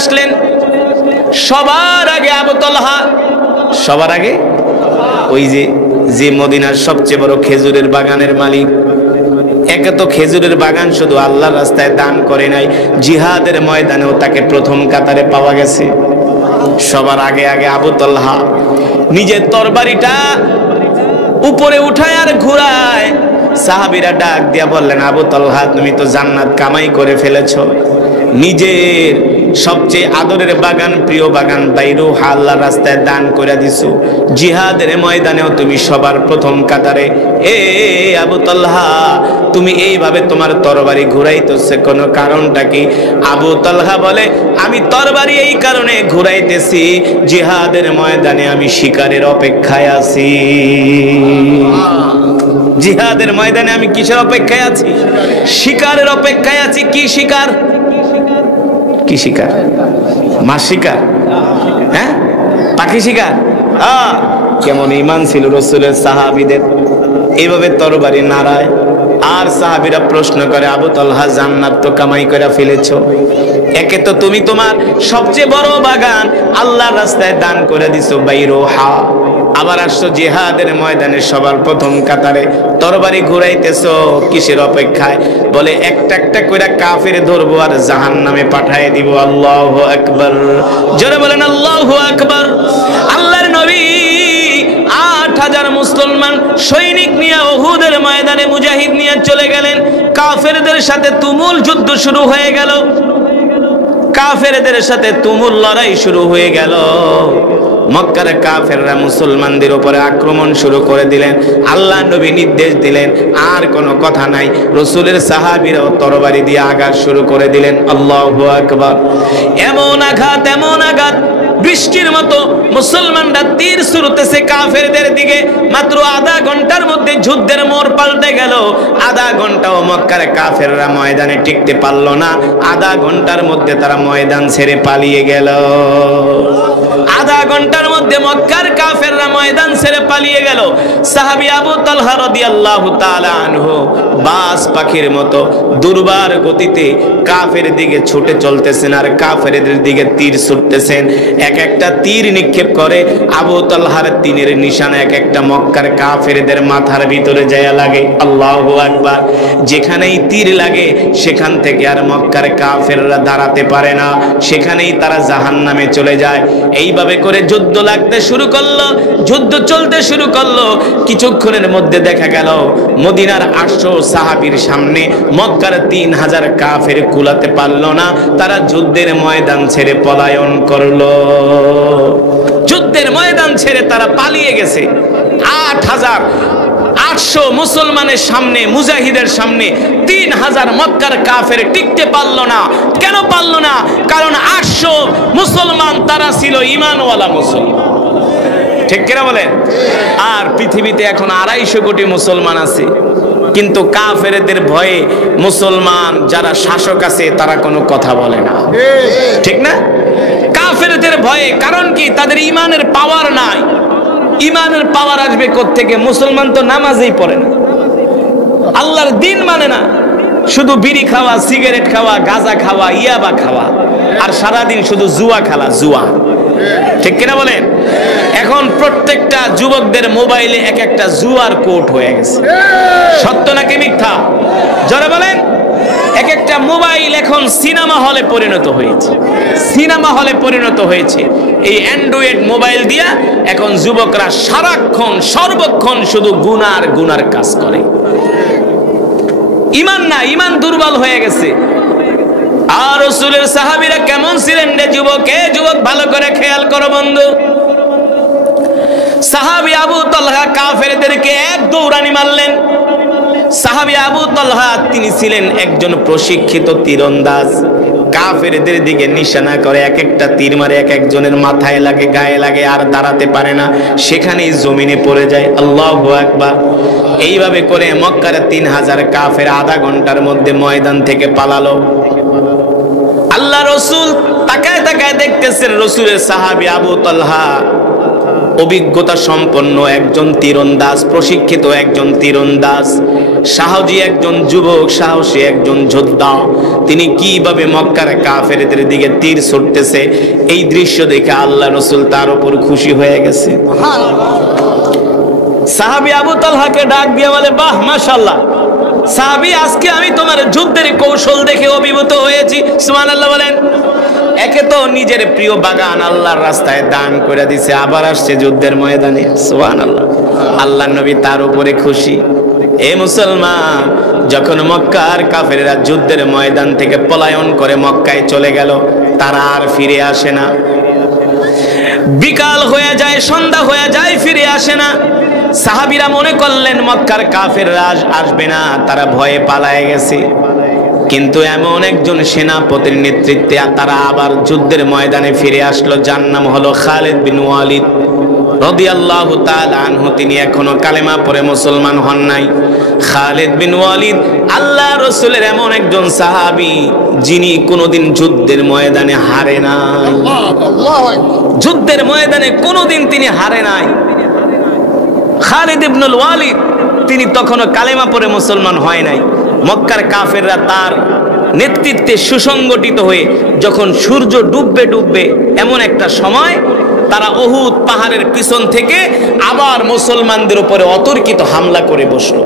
আসলেন। সবার আগে আবু তালহা, সবার আগে ওই যে মদিনার সবচেয়ে বড় খেজুরের বাগানের মালিক। একে তো খেজুরের বাগান শুধু আল্লাহর রাস্তায় দান করে নাই, জিহাদের ময়দানেও তাকে প্রথম কাতারে পাওয়া গেছে। সবার আগে আগে আবু তালহা নিজের তরবারিটা উপরে উঠায় আর ঘুরায়। সাহাবীরা ডাক দিয়া বললেন, আবু তালহা তুমি তো জান্নাত কামাই করে ফেলেছো, নিজের সবচেয়ে আদরের বাগান, প্রিয় বাগান বাইরুহা আল্লাহর রাস্তায় দান করে দিছো, জিহাদের ময়দানেও তুমি সবার প্রথম কাতারে। এ আবু তালহা তুমি এইভাবে তোমার তরবারি ঘুরাইতেছে কোনো কারণটা কি? আবু তালহা বলে, আমি তরবারি এই কারণে ঘুরাইতেছি, জিহাদের ময়দানে আমি শিকারের অপেক্ষায় আছি। জিহাদের ময়দানে আমি কিসের অপেক্ষায় আছি? শিকারের অপেক্ষায় আছি। কি শিকার? কি শিকার? মাছ শিকার? হ্যাঁ, পাখি শিকার? কেমন ঈমান ছিল রাসূলের সাহাবীদের, এইভাবে তরবারি নাড়ায়। আর সাহাবীরা প্রশ্ন করে, আবু তালহা জান্নাত তো কামাই করে ফেলেছো, একে তো তুমি তোমার সবচেয়ে বড় বাগান আল্লাহর রাস্তায় দান করে দিছো বাইরুহা, আবার আসছো জিহাদের ময়দানে সবার প্রথম কাতারে, তরবারি ঘুরাইতেছো কিসের অপেক্ষায়? বলে, একটা একটা করে কাফের ধরবো আর জাহান্নামে পাঠিয়ে দিব। আল্লাহু আকবার, জোরে বলেন আল্লাহু আকবার। আল্লাহর নবী ৮,০০০ মুসলমান সৈনিক নিয়ে উহুদের ময়দানে মুজাহিদ নিয়ে চলে গেলেন। কাফেরদের সাথে তুমুল যুদ্ধ শুরু হয়ে গেল, কাফেরদের সাথে তুমুল লড়াই শুরু হয়ে গেল। মক্কার কাফেররা মুসলমানদের উপরে আক্রমণ শুরু করে দিলেন। আল্লাহ নবী নির্দেশ দিলেন, আর কোনো কথা নাই। রাসূলের সাহাবীরাও তরবারি দিয়ে আঘাত শুরু করে দিলেন। আল্লাহু আকবার। এমন আঘাত, এমন আঘাত, বৃষ্টির মতো মুসলমানরা তীর ছুড়তেছে কাফেরদের দিকে। মাত্র আধা ঘন্টার মধ্যে যুদ্ধের মোড় পাল্টে গেল। আধা ঘন্টাও মক্কার কাফেররা ময়দানে টিকতে পারল না। আধা ঘন্টার মধ্যে তারা ময়দান ছেড়ে পালিয়ে গেল। আধা ঘন্টার মধ্যে মক্কার কাফেররা ময়দান ছেড়ে পালিয়ে গেল। সাহাবী আবু তালহা রাদিয়াল্লাহু তাআলা আনহু বাজ পাখির মতো দুর্বার গতিতে কাফের দিকে ছুটে চলতেছেন আর কাফেরদের দিকে তীর ছুটতেছেন। এক একটা তীর নিক্ষেপ করে আবু তালহার তীরের নিশানা এক একটা মক্কার কাফেরদের মাথার ভিতরে যায় লাগে। আল্লাহু আকবার। যেখানেই তীর লাগে সেখান থেকে আর মক্কার কাফেররা দাঁড়াতে পারে না, সেখানেই তারা জাহান্নামে চলে যায়। এইভাবে করে যুদ্ধ লাগতে শুরু করলো, যুদ্ধ চলতে শুরু করলো। কিছুক্ষণের মধ্যে দেখা গেল মদিনার 800 সাহাবীর সামনে মক্কার 3000 কাফের কুলাতে পারলো না। তারা যুদ্ধের ময়দান ছেড়ে পলায়ন করলো। যুদ্ধের ময়দান ছেড়ে তারা পালিয়ে গেছে। 8,800 মুসলমানের সামনে, মুজাহিদের সামনে 3000 মক্কার কাফের টিকতে পারলো না। কেন পারলো না? কারণ 800 মুসলমান তারা ছিল ঈমানওয়ালা মুসলমান। ঠিক কিনা বলেন? আর পৃথিবীতে এখন 250 কোটি মুসলমান আছে, কিন্তু কাফেরদের ভয়ে মুসলমান যারা শাসক আছে তারা কোনো কথা বলে না। ঠিক না? কাফেরদের ভয়ে। কারণ কি? তাদের ঈমানের পাওয়ার নাই। ঈমানের পাওয়ার আসবে কোত্থেকে? মুসলমান তো নামাজই পড়ে না, আল্লাহর দ্বীন মানে না, শুধু বিড়ি খাওয়া, সিগারেট খাওয়া, গাঁজা খাওয়া, ইয়াবা খাওয়া, আর সারাদিন শুধু জুয়া খেলা, জুয়া। ঠিক কিনা বলেন? এখন প্রত্যেকটা যুবকদের মোবাইলে এক একটা জুয়ার কোট হয়ে গেছে। সত্য নাকি মিথ্যা? যারা বলেন, এক একটা মোবাইল এখন সিনেমা হলে পরিণত হয়েছে, সিনেমা হলে পরিণত হয়েছে। এই অ্যান্ড্রয়েড মোবাইল দিয়া এখন যুবকরা সারাক্ষণ সর্বক্ষণ শুধু গুনার গুনার কাজ করে। ঈমান না, ঈমান দুর্বল হয়ে গেছে। আর রাসূলের সাহাবীরা কেমন ছিলেন রে যুবক? যুবক ভালো করে খেয়াল করো বন্ধু। সাহাবী আবু তালহা কাফেরদেরকে এক দৌড়ানি মারলেন। সাহাবী আবু তালহা তিনি ছিলেন একজন প্রশিক্ষিত তীরন্দাজ। কাফেরদের দিকে নিশানা করে এক একটা তীর মারে, এক একজনের মাথায় লাগে, গায়ে লাগে, আর দাঁড়াতে পারে না, সেখানেই জমিনে পড়ে যায়। আল্লাহু আকবার। এইভাবে করে মক্কার 3000 কাফের আধা ঘন্টার মধ্যে ময়দান থেকে পালালো। আল্লাহ রাসূল তাকায় তাকায় দেখতেছেন রাসূলের সাহাবী আবু তালহা অভিজ্ঞতা সম্পন্ন একজন তীরন্দাজ, প্রশিক্ষিত একজন তীরন্দাজ, সাহসী একজন যুবক, সাহসী একজন যোদ্ধা। তিনি কিভাবে মক্কার কাফেরদের দিকে তীর ছুটতেছে এই দৃশ্য দেখে আল্লাহ রাসূল তার উপর খুশি হয়ে গেছে। সাহাবী আবু তালহাকে ডাক দিয়ে বলে, বাহ মাশাআল্লাহ সাহাবী, আজকে আমি তোমার যুদ্ধের কৌশল দেখে অভিভূত হয়েছি। সুবহানাল্লাহ বলেন। একে তো নিজের প্রিয় বাগান আল্লাহর রাস্তায় দান করে দিছে, আবার আসছে যুদ্ধের ময়দানে। সুবহানাল্লাহ। আল্লাহর নবী তার উপরে খুশি। এ মুসলমান, যখন মক্কার কাফেররা যুদ্ধের ময়দান থেকে পলায়ন করে মক্কায় চলে গেল, তারা আর ফিরে আসে না। বিকাল হয়ে যায়, সন্ধ্যা হয়ে যায়, ফিরে আসে না। সাহাবীরা মনে করলেন মক্কার কাফেররা আসবে না, তারা ভয়ে পালায়ে গেছে। কিন্তু এমন একজন সেনাপতির নেতৃত্বে তারা আবার যুদ্ধের ময়দানে ফিরে আসলো, যার নাম হলো খালিদ বিন ওয়ালিদ রাদিয়াল্লাহু তাআলা আনহু। তিনি এখনো কালেমা পড়ে মুসলমান হন নাই। খালিদ বিন ওয়ালিদ আল্লাহ রাসূলের এমন একজন সাহাবী যিনি কোনোদিন যুদ্ধের ময়দানে হারে নাই। যুদ্ধের ময়দানে কোনোদিন তিনি হারে নাই। খালিদ ইবনুল ওয়ালিদ তিনি তখনও কালেমা পড়ে মুসলমান হয় নাই। মক্কার কাফেররা তার নেতৃত্বে সুসংগঠিত হয়ে যখন সূর্য ডুববে এমন একটা সময় তারা উহুদ পাহাড়ের পিছন থেকে আবার মুসলমানদের উপরে অতর্কিত হামলা করে বসলো।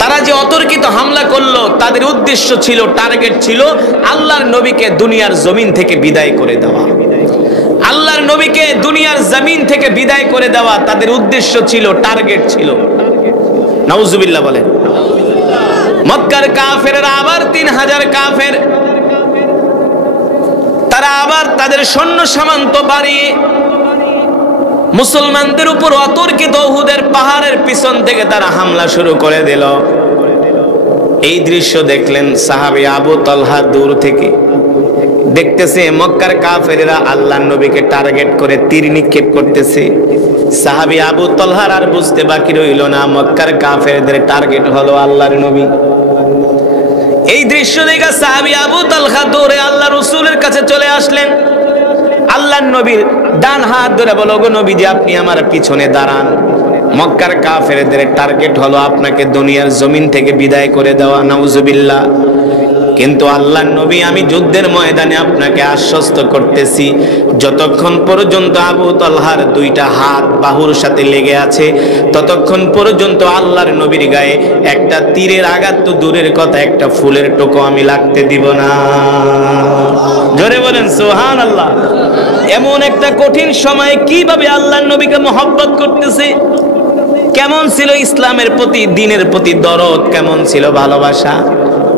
তারা যে অতর্কিত হামলা করলো, তাদের উদ্দেশ্য ছিল, টার্গেট ছিল আল্লাহর নবীকে দুনিয়ার জমিন থেকে বিদায় করে দেওয়া। আল্লাহর নবীকে দুনিয়ার জমিন থেকে বিদায় করে দেওয়া তাদের উদ্দেশ্য ছিল, টার্গেট ছিল। নাউজুবিল্লাহ বলেন। মক্কার কাফেররা আবার 3000 কাফের, তারা আবার তাদের সৈন্য সামন্ত বাড়িয়ে মুসলমানদের উপর অতর্কিত উহুদের পাহাড়ের পিছন থেকে তারা হামলা শুরু করে দিল। এই দৃশ্য দেখলেন সাহাবী আবু তালহা দূর থেকে দেখতেছে মক্কার কাফেররা আল্লাহর নবীকে টার্গেট করে তীর নিক্ষেপ করতেছে। সাহাবী আবু তালহার আর বুঝতে বাকি রইল না, মক্কার কাফেরদের টার্গেট হলো আল্লাহর নবী। এই দৃশ্য দেখে সাহাবী আবু তালহা দৌড়ে আল্লাহ রাসূলের কাছে চলে আসলেন। আল্লাহর নবীর ডান হাত ধরে বলো, গো নবীজি আপনি আমার পিছনে দাঁড়ান, মক্কার কাফেরদের টার্গেট হলো আপনাকে দুনিয়ার জমিন থেকে বিদায় করে দেওয়া। নাউজুবিল্লাহ। কিন্তু আল্লাহর নবী, আমি যুদ্ধের ময়দানে আপনাকে আশ্বস্ত করতেছি, যতক্ষণ পর্যন্ত আবু তালহার 2টা হাত বাহুর সাথে লেগে আছে ততক্ষণ পর্যন্ত আল্লাহর নবীর গায়ে একটা তীরের আঘাত তো দূরের কথা, একটা ফুলের টোকা আমি লাগতে দিব না। জোরে বলেন সুবহানাল্লাহ। এমন একটা কঠিন সময়ে কিভাবে আল্লাহর নবীকে মহব্বত করতেছে, কেমন ছিল ইসলামের প্রতি, দ্বীনের প্রতি দরদ, কেমন ছিল ভালোবাসা।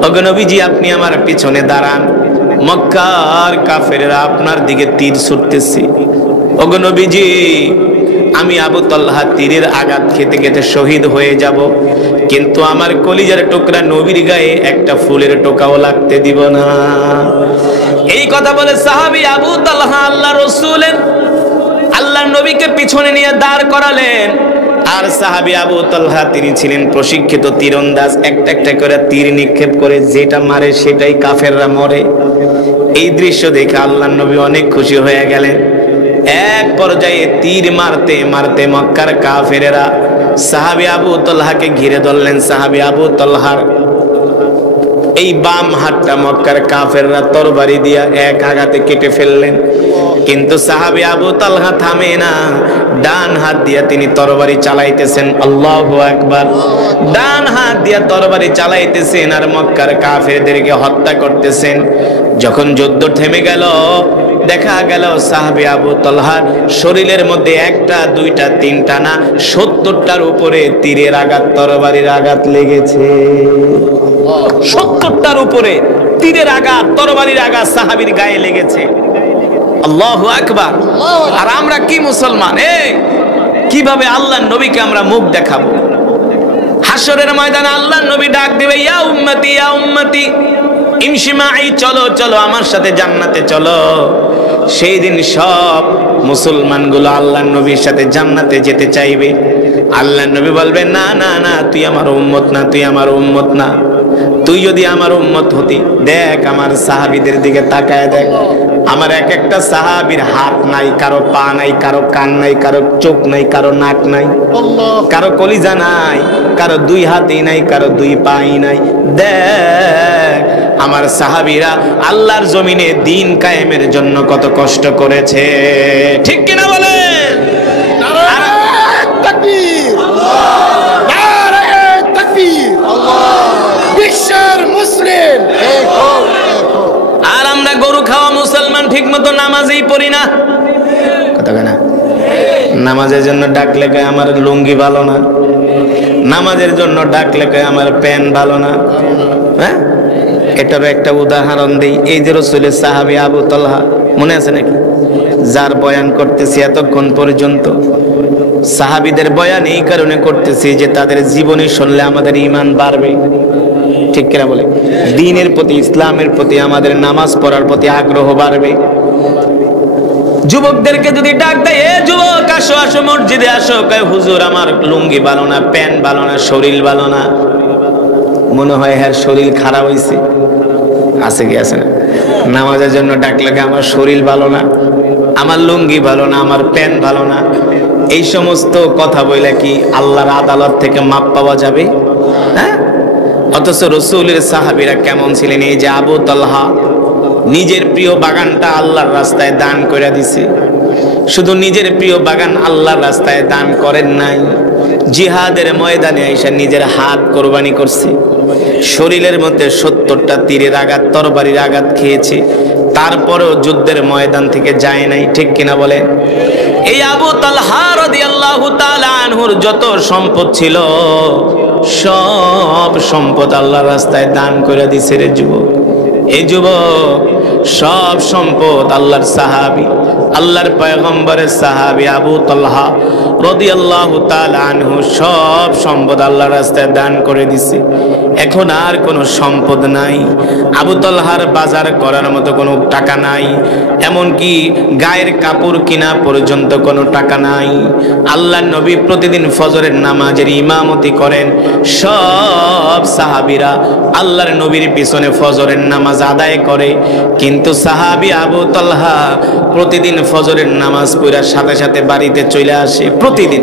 ওগো নবীজি আপনি আমার পিছনে দাঁড়ান, মক্কার কাফেররা আপনার দিকে তীর ছুটতেছে। ওগো নবীজি আমি আবু তালহা তীরের আঘাত খেতে খেতে শহীদ হয়ে যাব, কিন্তু আমার কলিজার টুকরা নবীর গায়ে একটা ফুলের টোকাও লাগতে দিব না। এই কথা বলে সাহাবী আবু তালহা আল্লাহ রাসূলের আল্লাহর নবীকে পিছনে নিয়ে দাঁড় করালেন। আর সাহাবী আবু তালহা তিনি ছিলেন প্রশিক্ষিত তীরন্দাজ, একটা একটা করে তীর নিক্ষেপ করে যেটা মারে সেটাই কাফেররা মরে। এই দৃশ্য দেখে আল্লাহর নবী অনেক খুশি হয়ে গেলেন। এক পর্যায়ে তীর মারতে মারতে মক্কার কাফেরেরা সাহাবী আবু তালহাকে ঘিরে ধরলেন। সাহাবী আবু তালহার এই বাম হাতটা মক্কার কাফেররা তরবারি দিয়া এক আঘাতে কেটে ফেললেন, কিন্তু সাহাবী আবু তালহা থামে না, ডান হাত দিয়া তিনি তরবারি চালাইতেছেন। আল্লাহু আকবার। ডান হাত দিয়া তরবারি চালাইতেছেন আর মক্কার কাফেরদেরকে হত্যা করতেছেন। যখন যুদ্ধ থেমে গেল, দেখা গেল সাহাবী আবু তালহার শরীরের মধ্যে 1টা 2টা 3টা না 70টার উপরে তীরের আঘাত, তরবারির আঘাত লেগেছে। 70টার উপরে তীরের আঘাত, তরবারির আঘাত সাহাবীর গায়ে লেগেছে। আল্লাহু আকবার। আর আমরা কি মুসলমান, কিভাবে আল্লাহর নবীকে আমরা মুখ দেখাবো? হাসরের ময়দানে আল্লাহর নবী ডাক দিবে, ইয়া উম্মতি ইয়া উম্মতি ইমশি মাই, চলো চলো আমার সাথে জান্নাতে চলো। সেই দিন সব মুসলমানগুলো আল্লাহর নবীর সাথে জান্নাতে যেতে চাইবে। আল্লাহর নবী বলবে, না না না, তুই আমার উম্মত না, তুই আমার উম্মত না। তুই যদি আমার উম্মত হতি, দেখ আমার সাহাবীদের দিকে তাকায় দেখ, আমার এক একটা সাহাবীর হাত নাই, কারো পা নাই, কারো কান নাই, কারো চোখ নাই, কারো নাক নাই, কারো কলিজা নাই, কারো দুই হাতই নাই, কারো দুই পাই নাই। দেখ আমার সাহাবীরা আল্লাহর জমিনে দ্বীন কায়েমের জন্য কত কষ্ট করেছে, ঠিক কিনা বলেন? নারায়ে তাকবীর, নারায়ে তাকবীর, বিশ্বের মুসলিম এক হোক, এক হোক। আর আমরা গরু খাওয়া মুসলমান ঠিক মতো নামাজই পড়ি না, কথা কেনা? নামাজের জন্য ডাকলে কয় আমার লুঙ্গি ভালো না, নামাজের জন্য ডাকলে কয় আমার প্যান্ট ভালো না। হ্যাঁ, এটারও একটা উদাহরণ দিই। এই যে রাসূলের সাহাবী আবু তালহা, মনে আছে নাকি? যার বয়ান করতেছি এতক্ষণ পর্যন্ত, সাহাবীদের বয়ান এই কারণে করতেছি যে তাদের জীবনী শুনলে আমাদের ঈমান বাড়বে, ঠিক কিনা বলে? দ্বীনের প্রতি, ইসলামের প্রতি, আমাদের নামাজ পড়ার প্রতি আগ্রহ বাড়বে। যুবকদেরকে যদি ডাক দেয়, এ যুবক আসো আসো মসজিদে আসো, কয় হুজুর আমার লুঙ্গি ভালো না, প্যান্ট ভালো না, শরীর ভালো না। মনে হয় হ্যাঁ শরীর খারাপ হয়েছে, আছে কি আছে না? নামাজের জন্য ডাকলে আমার শরীর ভালো না, আমার লুঙ্গি ভালো না, আমার প্যান্ট ভালো না, এই সমস্ত কথা বলে কি আল্লাহর আদালত থেকে মাপ পাওয়া যাবে? হ্যাঁ। অথচ রাসূলের সাহাবীরা কেমন ছিলেন? এই যে আবু তালহা নিজের প্রিয় বাগানটা আল্লাহর রাস্তায় দান করে দিছে। শুধু নিজের প্রিয় বাগান আল্লাহর রাস্তায় দান করেন নাই, জিহাদের ময়দানে এসে নিজের হাত কোরবানি করছে। শরীরের মধ্যে ৭০টা তীরের আঘাত, তরবারির আঘাত খেয়েছে, তারপরেও যুদ্ধের ময়দান থেকে যায় নাই, ঠিক কিনা বলে? এই আবু তালহা রাদিয়াল্লাহু তাআলা আনহুর যত সম্পদ ছিল সব সম্পদ আল্লাহর রাস্তায় দান করে দিছে রে যুবক। এই যুবক সব সম্পদ আল্লাহর সাহাবী, আল্লাহর পয়গম্বরের সাহাবী আবু তালহা রাদিয়াল্লাহু তাআলা আনহু সব সম্পদ আল্লাহর রাস্তায় দান করে দিছে। এখন আর কোনো সম্পদ নাই। আবু তালহার বাজার করার মতো কোনো টাকা নাই, এমনকি গায়ের কাপড় কিনা পর্যন্ত কোনো টাকা নাই। আল্লাহর নবী প্রতিদিন ফজরের নামাজের ইমামতি করেন, সব সাহাবীরা আল্লাহর নবীর পিছনে ফজরের নামাজ আদায় করে, কিন্তু সাহাবী আবু তালহা প্রতিদিন ফজরের নামাজ পড়ার সাথে সাথে বাড়িতে চলে আসে। প্রতিদিন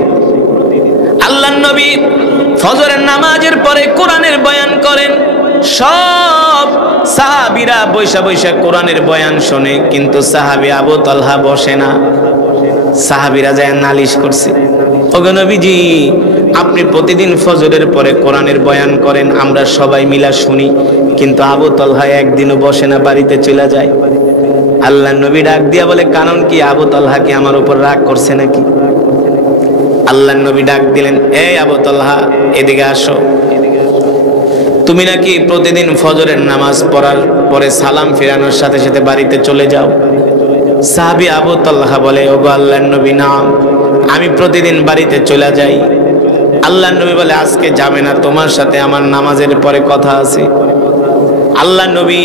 আল্লাহর নবী ফজরের নামাজের পরে কোরআনের বয়ান করেন, সব সাহাবীরা বৈশা বৈশা কোরআনের বয়ান শোনে, কিন্তু সাহাবী আবু তালহা বসে না। সাহাবীরা যায় নালিশ করছে, ওগো নবীজি আপনি প্রতিদিন ফজরের পরে কোরআনের বয়ান করেন, আমরা সবাই মিলা শুনি, কিন্তু আবু তালহা একদিনও বসে না, বাড়িতে চলে যায়। আল্লাহ নবী ডাক দিয়া বলে, কারণ কি? আবু তালহা কি আমার উপর রাগ করছে নাকি? আল্লাহ নবী ডাক দিলেন, এই আবু তালহা এদিকে আসো, তুমি নাকি প্রতিদিন ফজরের নামাজ পড়ার পরে সালাম ফিরানোর সাথে সাথে বাড়িতে চলে যাও। সাহাবী আবু তালহা বলে, ওগো আল্লাহর নবী না, আমি প্রতিদিন বাড়িতে চলে যাই। আল্লাহর নবী বলে, আজকে যাবে না, তোমার সাথে আমার নামাজের পরে কথা আছে। আল্লাহ নবী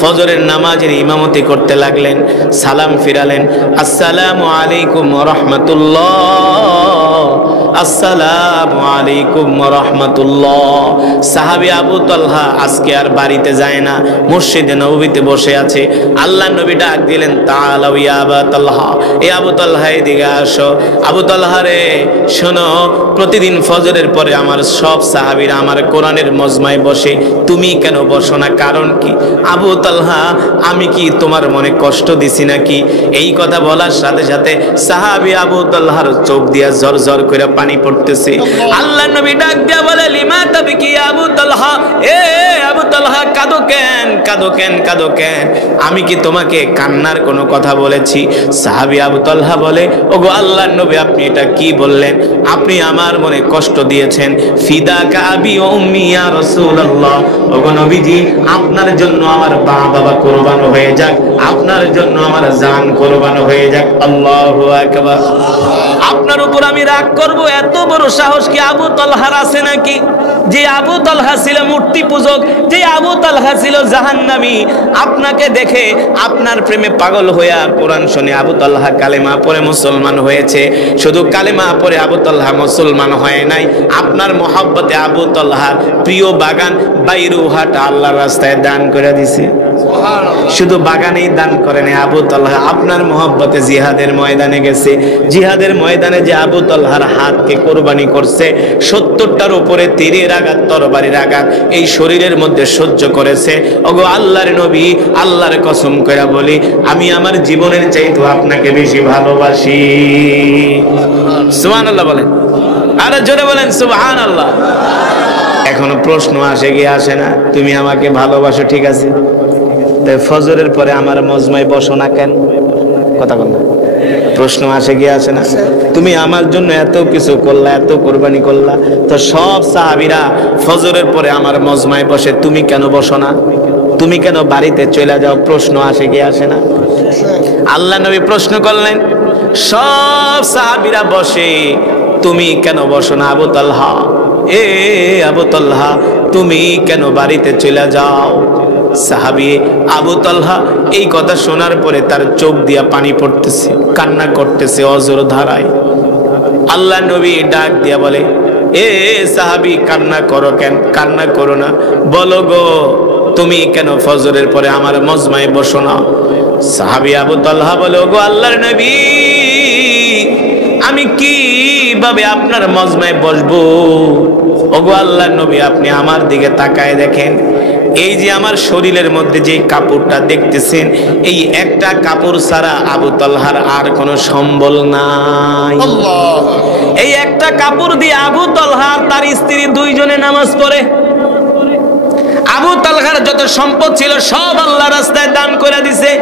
ফজরের নামাজের ইমামতি করতে লাগলেন, সালাম ফিরালেন, আসসালামু আলাইকুম ওয়া রাহমাতুল্লাহ, আসসালামু আলাইকুম ওয়া রাহমাতুল্লাহ। সাহাবী আবু তালহা আজকে আর বাড়িতে যায় না, মসজিদে নববীতে বসে আছে। আল্লাহ নবী ডাক দিলেন, তাআলাও ইয়া আবু তালহা, এ আবু তালহা এদিকে আসো। আবু তালহা রে শোনো, প্রতিদিন ফজরের পরে আমার সব সাহাবীরা আমার কোরআনের মজমায় বসে, তুমি কেন বসো না? কারণ কি? আবু তালহা আমি কি তোমার মনে কষ্ট দিছি নাকি? এই কথা বলার সাথে সাথে সাহাবী আবু তালহার চোখ দিয়া ঝরঝর করে পানি পড়তেছে। আল্লাহ নবী ডাক দিয়া বলে, লিমা তাবকি আবু তালহা, এ আবু তালহা কাঁদো কেন, কাঁদো কেন, কাঁদো কেন? আমি কি তোমাকে কান্নার কোনো কথা বলেছি? সাহাবী আবু তালহা বলে, ওগো আল্লাহর নবী আপনি এটা কি বললেন? আপনি আমার মনে কষ্ট দিয়েছেন। ফিদাকা আবি ওয়া উম্মি ইয়া রাসূলুল্লাহ, ওগো নবীজি আপনার জন্য আমার বাবা কুরবান হয়ে যাক, আপনার জন্য আমার জান কুরবান হয়ে যাক। আল্লাহু আকবার। আপনার উপর আমি রাগ করব, এত বড় সাহস কি আবু তালহার আছে নাকি? যে আবু তালহা ছিল মূর্তি পূজক, যে আবু তালহা ছিল জাহান্নামী, আপনাকে দেখে আপনার প্রেমে পাগল হইয়া কোরআন শুনে আবু তালহা কালেমা পড়ে মুসলমান হয়েছে। শুধু কালেমা পড়ে আবু তালহা মুসলমান হয় নাই, আপনার মহব্বতে আবু তালহার প্রিয় বাগান বাইরুহাট আল্লাহর রাস্তায় দান করে দিছে। শুধু বাগানেই দান করেন। আবু তালহা আপনার মহব্বতে জিহাদের ময়দানে গেছে। জিহাদের ময়দানে যে আবু তালহার হাতকে কোরবানি করছে, 70টার উপরে তীরের আঘাত, তরবারির আঘাত এই শরীরের মধ্যে সহ্য করেছে। ওগো আল্লাহর নবী, আল্লাহর কসম করে বলি, আমি আমার জীবনের চাইতে আপনাকে বেশি ভালোবাসি। সুবহানাল্লাহ বলেন, আরে জোরে বলেন সুবহানাল্লাহ। এখনো প্রশ্ন আসে কি আসে না? তুমি আমাকে ভালোবাসো ঠিক আছে, তাই ফজরের পরে আমার মজমায় বসো না কেন? কথা বল না। প্রশ্ন আসে কি আসে না? তুমি আমার জন্য এত কিছু করলা, এত কোরবানি করলা, তো সব সাহাবীরা ফজরের পরে আমার মজমায় বসে, তুমি কেন বসো না? তুমি কেন বাড়িতে চলে যাও? প্রশ্ন আসে কি আসে না? আল্লাহ নবী প্রশ্ন করলেন, সব সাহাবীরা বসে, তুমি কেন বসো না? আবু তালহা, এ আবু তালহা, তুমি কেন বাড়িতে চলে যাও? সাহাবী আবু তালহা এই কথা শোনার পরে তার চোখ দিয়া পানি পড়তেছে, কান্না করতেছে অজর ধারায়। আল্লাহ নবী ডাক দিয়া বলে, এ সাহাবী, কান্না করো কেন? কান্না করো না, বলো গো তুমি কেন ফজরের পরে আমার মজমায় বসো না? সাহাবী আবু তালহা বলে, গো আল্লাহর নবী, আমি কিভাবে আপনার মজমায় বসবো? ওগো আল্লাহর নবী, আপনি আমার দিকে তাকায় দেখেন, এই যে আমার শরীরের মধ্যে যে কাপড়টা দেখতেছেন, এই একটা কাপড় ছাড়া আবু তালহার আর কোনো সম্বল নাই। এই একটা কাপড় দিয়ে আবু তালহা তার স্ত্রী দুইজনে নামাজ পড়ে। আবু তালহার যত সম্পদ ছিল সব আল্লাহ রাস্তায় দান করে দিছে।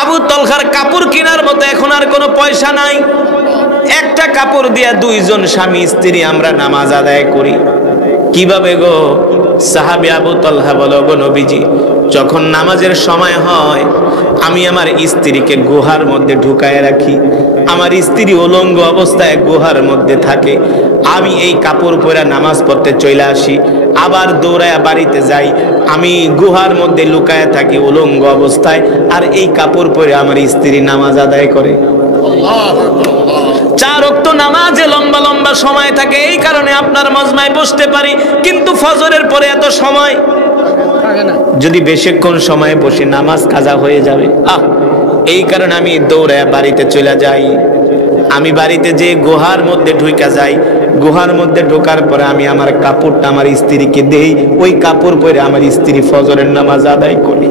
আবু তালহার কাপড় কেনার মতো এখন আর কোনো পয়সা নাই। একটা কাপড় দিয়া দুইজন স্বামী স্ত্রী আমরা নামাজ আদায় করি। কিভাবে গো? সাহাবী আবু তালহা বলো, গো নবীজি, যখন নামাজের সময় হয় আমি আমার স্ত্রীকে গুহার মধ্যে ঢুকায় রাখি। আমার স্ত্রী উলঙ্গ অবস্থায় গুহার মধ্যে থাকে। আমি এই কাপড় পরে নামাজ পড়তে চলে আসি, আবার দৌড়ায় বাড়িতে যাই। আমি গুহার মধ্যে লুকায় থাকি উলঙ্গ অবস্থায়, আর এই কাপড় পরে আমার স্ত্রী নামাজ আদায় করে। 4 ওয়াক্ত নামাজে লম্বা লম্বা সময় থাকে, এই কারণে আপনার মজমায় বসতে পারি, কিন্তু ফজরের পরে এত সময় যদি বেশিক্ষণ সময় বসে নামাজ কাজা হয়ে যাবে। এই কারণে আমি দৌড়ায় বাড়িতে চলে যাই। আমি বাড়িতে যে গুহার মধ্যে ঢুকা যাই, গুহার মধ্যে ঢোকার পরে আমি আমার কাপড়টা আমার স্ত্রীকে দেই, ওই কাপড় পরে আমার স্ত্রী ফজরের নামাজ আদায় করি।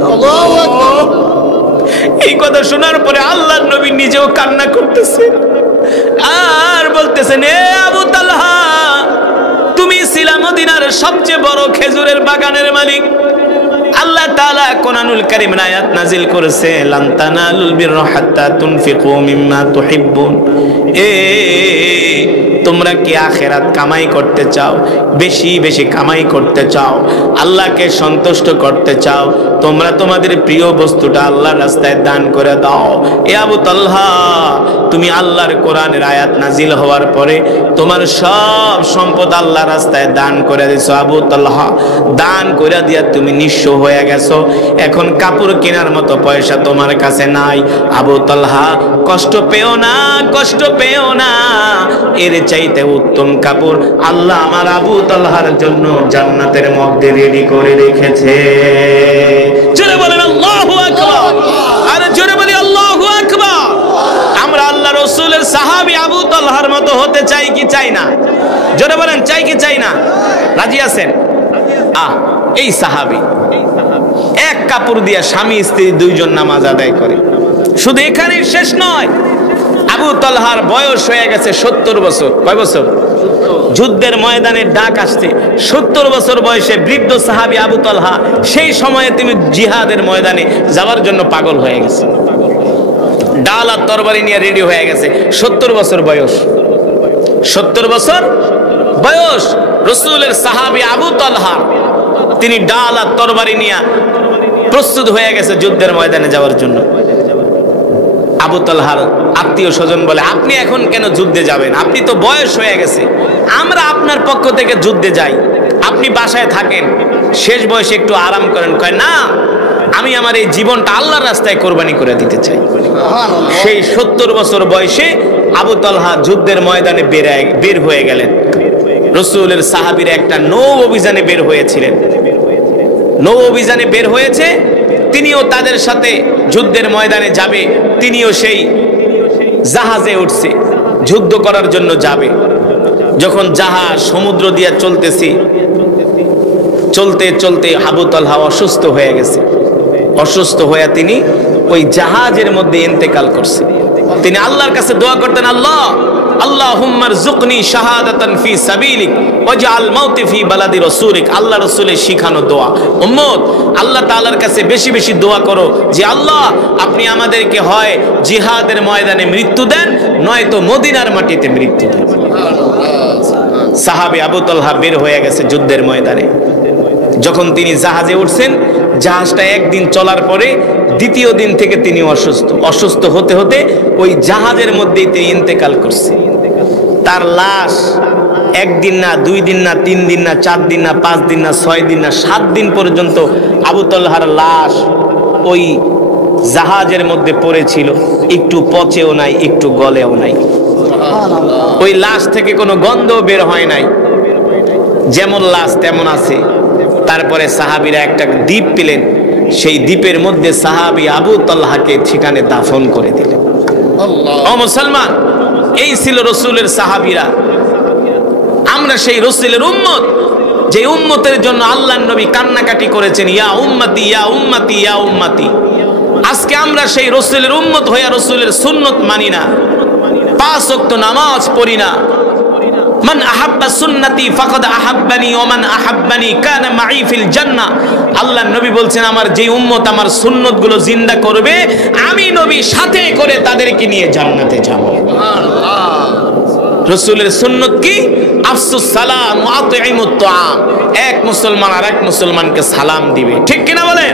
এই কথা শোনার পরে আল্লাহর নবী নিজেও কান্না করতেছেন আর বলতেছেন, এ আবু তালহা, তুমি ছিলা মদিনার সবচেয়ে বড় খেজুরের বাগানের মালিক। আল্লাহ তাআলা কোরআনুল কারীমে আয়াত নাজিল করেছে, লান তানালুল বিররা হাত্তা তুনফিকু মিম্মা তুহিব্বুন। তোমরা কি আখিরাত কামাই করতে চাও? বেশি বেশি কামাই করতে চাও? আল্লাহকে সন্তুষ্ট করতে চাও? তোমরা তোমাদের প্রিয় বস্তুটা আল্লাহর রাস্তায় দান করে দাও। এ আবু তালহা, তুমি আল্লাহর কোরআনের আয়াত নাজিল হওয়ার পরে তোমার সব সম্পদ আল্লাহর রাস্তায় দান করে দিছো। আবু তালহা, দান করে দিয়া তুমি নিঃস্ব হয়ে গেছো। এখন কাপড় কেনার মতো পয়সা তোমার কাছে নাই। আবু তালহা, কষ্ট পেও না, কষ্ট পেও না। এর চাইতে উত্তম কাপড় আল্লাহ আমার আবু তালহার জন্য জান্নাতের মধ্যে রেডি করে রেখেছে। জোরে বলেন আল্লাহু আকবার। আরে জোরে বলি আল্লাহু আকবার। আমরা আল্লাহ রাসূলের সাহাবী আবু তালহার মতো হতে চাই কি চাই না? জোরে বলেন, চাই কি চাই না? রাজি আছেন? এই সাহাবী এক কাপড় দিয়া স্বামী স্ত্রী দুইজন নামাজ আদায় করে। শুধু এখানেই শেষ নয়, আবু তালহার বয়স হয়ে গেছে 70 বছর। কয় বছর? যুদ্ধের ময়দানে ডাক আসছে। 70 বছর বয়সে বৃদ্ধ সাহাবী আবু তালহা সেই সময়ে তিনি জিহাদের ময়দানে যাওয়ার জন্য পাগল হয়ে গেছে। ডাল আর তরবারি নিয়ে রেডি হয়ে গেছে। 70 বছর বয়স, 70 বছর বয়স রাসূলের সাহাবী আবু তালহা, তিনি ডাল আর তরবারি নিয়ে প্রস্তুত হয়ে গেছে যুদ্ধের ময়দানে যাওয়ার জন্য। আবু তালহার আত্মীয় স্বজন বলে, আপনি এখন কেন যুদ্ধে যাবেন? আপনি তো বয়স হয়ে গেছে, আমরা আপনার পক্ষ থেকে যুদ্ধে যাই, আপনি বাসায় থাকেন, শেষ বয়সে একটু আরাম করেন। কয় না, আমি আমার এই জীবনটা আল্লাহর রাস্তায় কোরবানি করে দিতে চাই। সেই 70 বছর বয়সে আবু তালহা যুদ্ধের ময়দানে বের হয়ে গেলেন। রাসূলের সাহাবীরা একটা নৌ অভিযানে বের হয়েছিলেন। নৌ অভিযানে বের হয়েছে, তিনিও তাদের সাথে যুদ্ধের ময়দানে যাবে, তিনিও সেই জাহাজে উঠছে, যুদ্ধ করার জন্য যাবে। যখন জাহাজ সমুদ্র দিয়ে চলতেছে, চলতে চলতে আবু তালহা অসুস্থ হয়ে গেছে। অসুস্থ হয়ে তিনি ওই জাহাজের মধ্যে ইন্তেকাল করছে। তিনি আল্লাহর কাছে দোয়া করতেন, আল্লাহ আল্লাহুম্মা রযুকনি শাহাদাতান ফি সাবিলিক ওয়াজআল মাউতি ফি বালাদি রাসূলিক। আল্লাহ রাসূলের শিখানো দোয়া। উম্মত, আল্লাহ তাআলার কাছে বেশি বেশি দোয়া করো যে আল্লাহ আপনি আমাদেরকে হয় জিহাদের ময়দানে মৃত্যু দেন, নয়তো মদিনার মাটিতে মৃত্যু দেন। সাহাবী আবু তালহা বের হয়ে গেছে যুদ্ধের ময়দানে। যখন তিনি জাহাজে উঠছেন, জাহাজটা একদিন চলার পরে দ্বিতীয় দিন থেকে তিনি অসুস্থ হতে হতে ওই জাহাজের মধ্যেই তিনি ইন্তেকাল করছে। তার লাশ একদিন না, 2 দিন না, 3 দিন না, 4 দিন না, 5 দিন না, 6 দিন না, 7 দিন পর্যন্ত আবু তালহার লাশ ওই জাহাজের মধ্যে পড়েছিল। একটু পচেও নাই, একটু গলেও নাই। ওই লাশ থেকে কোনো গন্ধ বের হয় নাই, যেমন লাশ তেমন আছে। তারপরে সাহাবীরা একটা দ্বীপ পেলেন, সেই দ্বীপের মধ্যে সাহাবী আবু তালহাকে সেখানে দাফন করে দিলেন। ও মুসলমান, এই ছিল রাসূলের সাহাবীরা। আমরা সেই রাসূলের উম্মত, যে উম্মতের জন্য আল্লাহর নবী কান্নাকাটি করেছেন, ইয়া উম্মতি ইয়া উম্মতি ইয়া উম্মতি। আজকে আমরা সেই রাসূলের উম্মত হইয়া রাসূলের সুন্নত মানি না, 5 ওয়াক্ত নামাজ পড়ি না। মান আহাব্বা সুন্নতি ফাকাদ আহাব্বানি ওয়া মান আহাব্বানি কানা মাই ফিল জান্নাহ। আল্লাহর নবী বলছেন, আমার যে উম্মত আমার সুন্নতগুলো জিন্দা করবে, আমি নবী সাথে করে তাদেরকে নিয়ে জান্নাতে যাব। সুবহানাল্লাহ। রাসূলের সুন্নত কি? আফসুস সালাম ওয়া আতঈমুত তাআম। এক মুসলমান আরেক মুসলমানকে সালাম দিবে, ঠিক কিনা বলেন?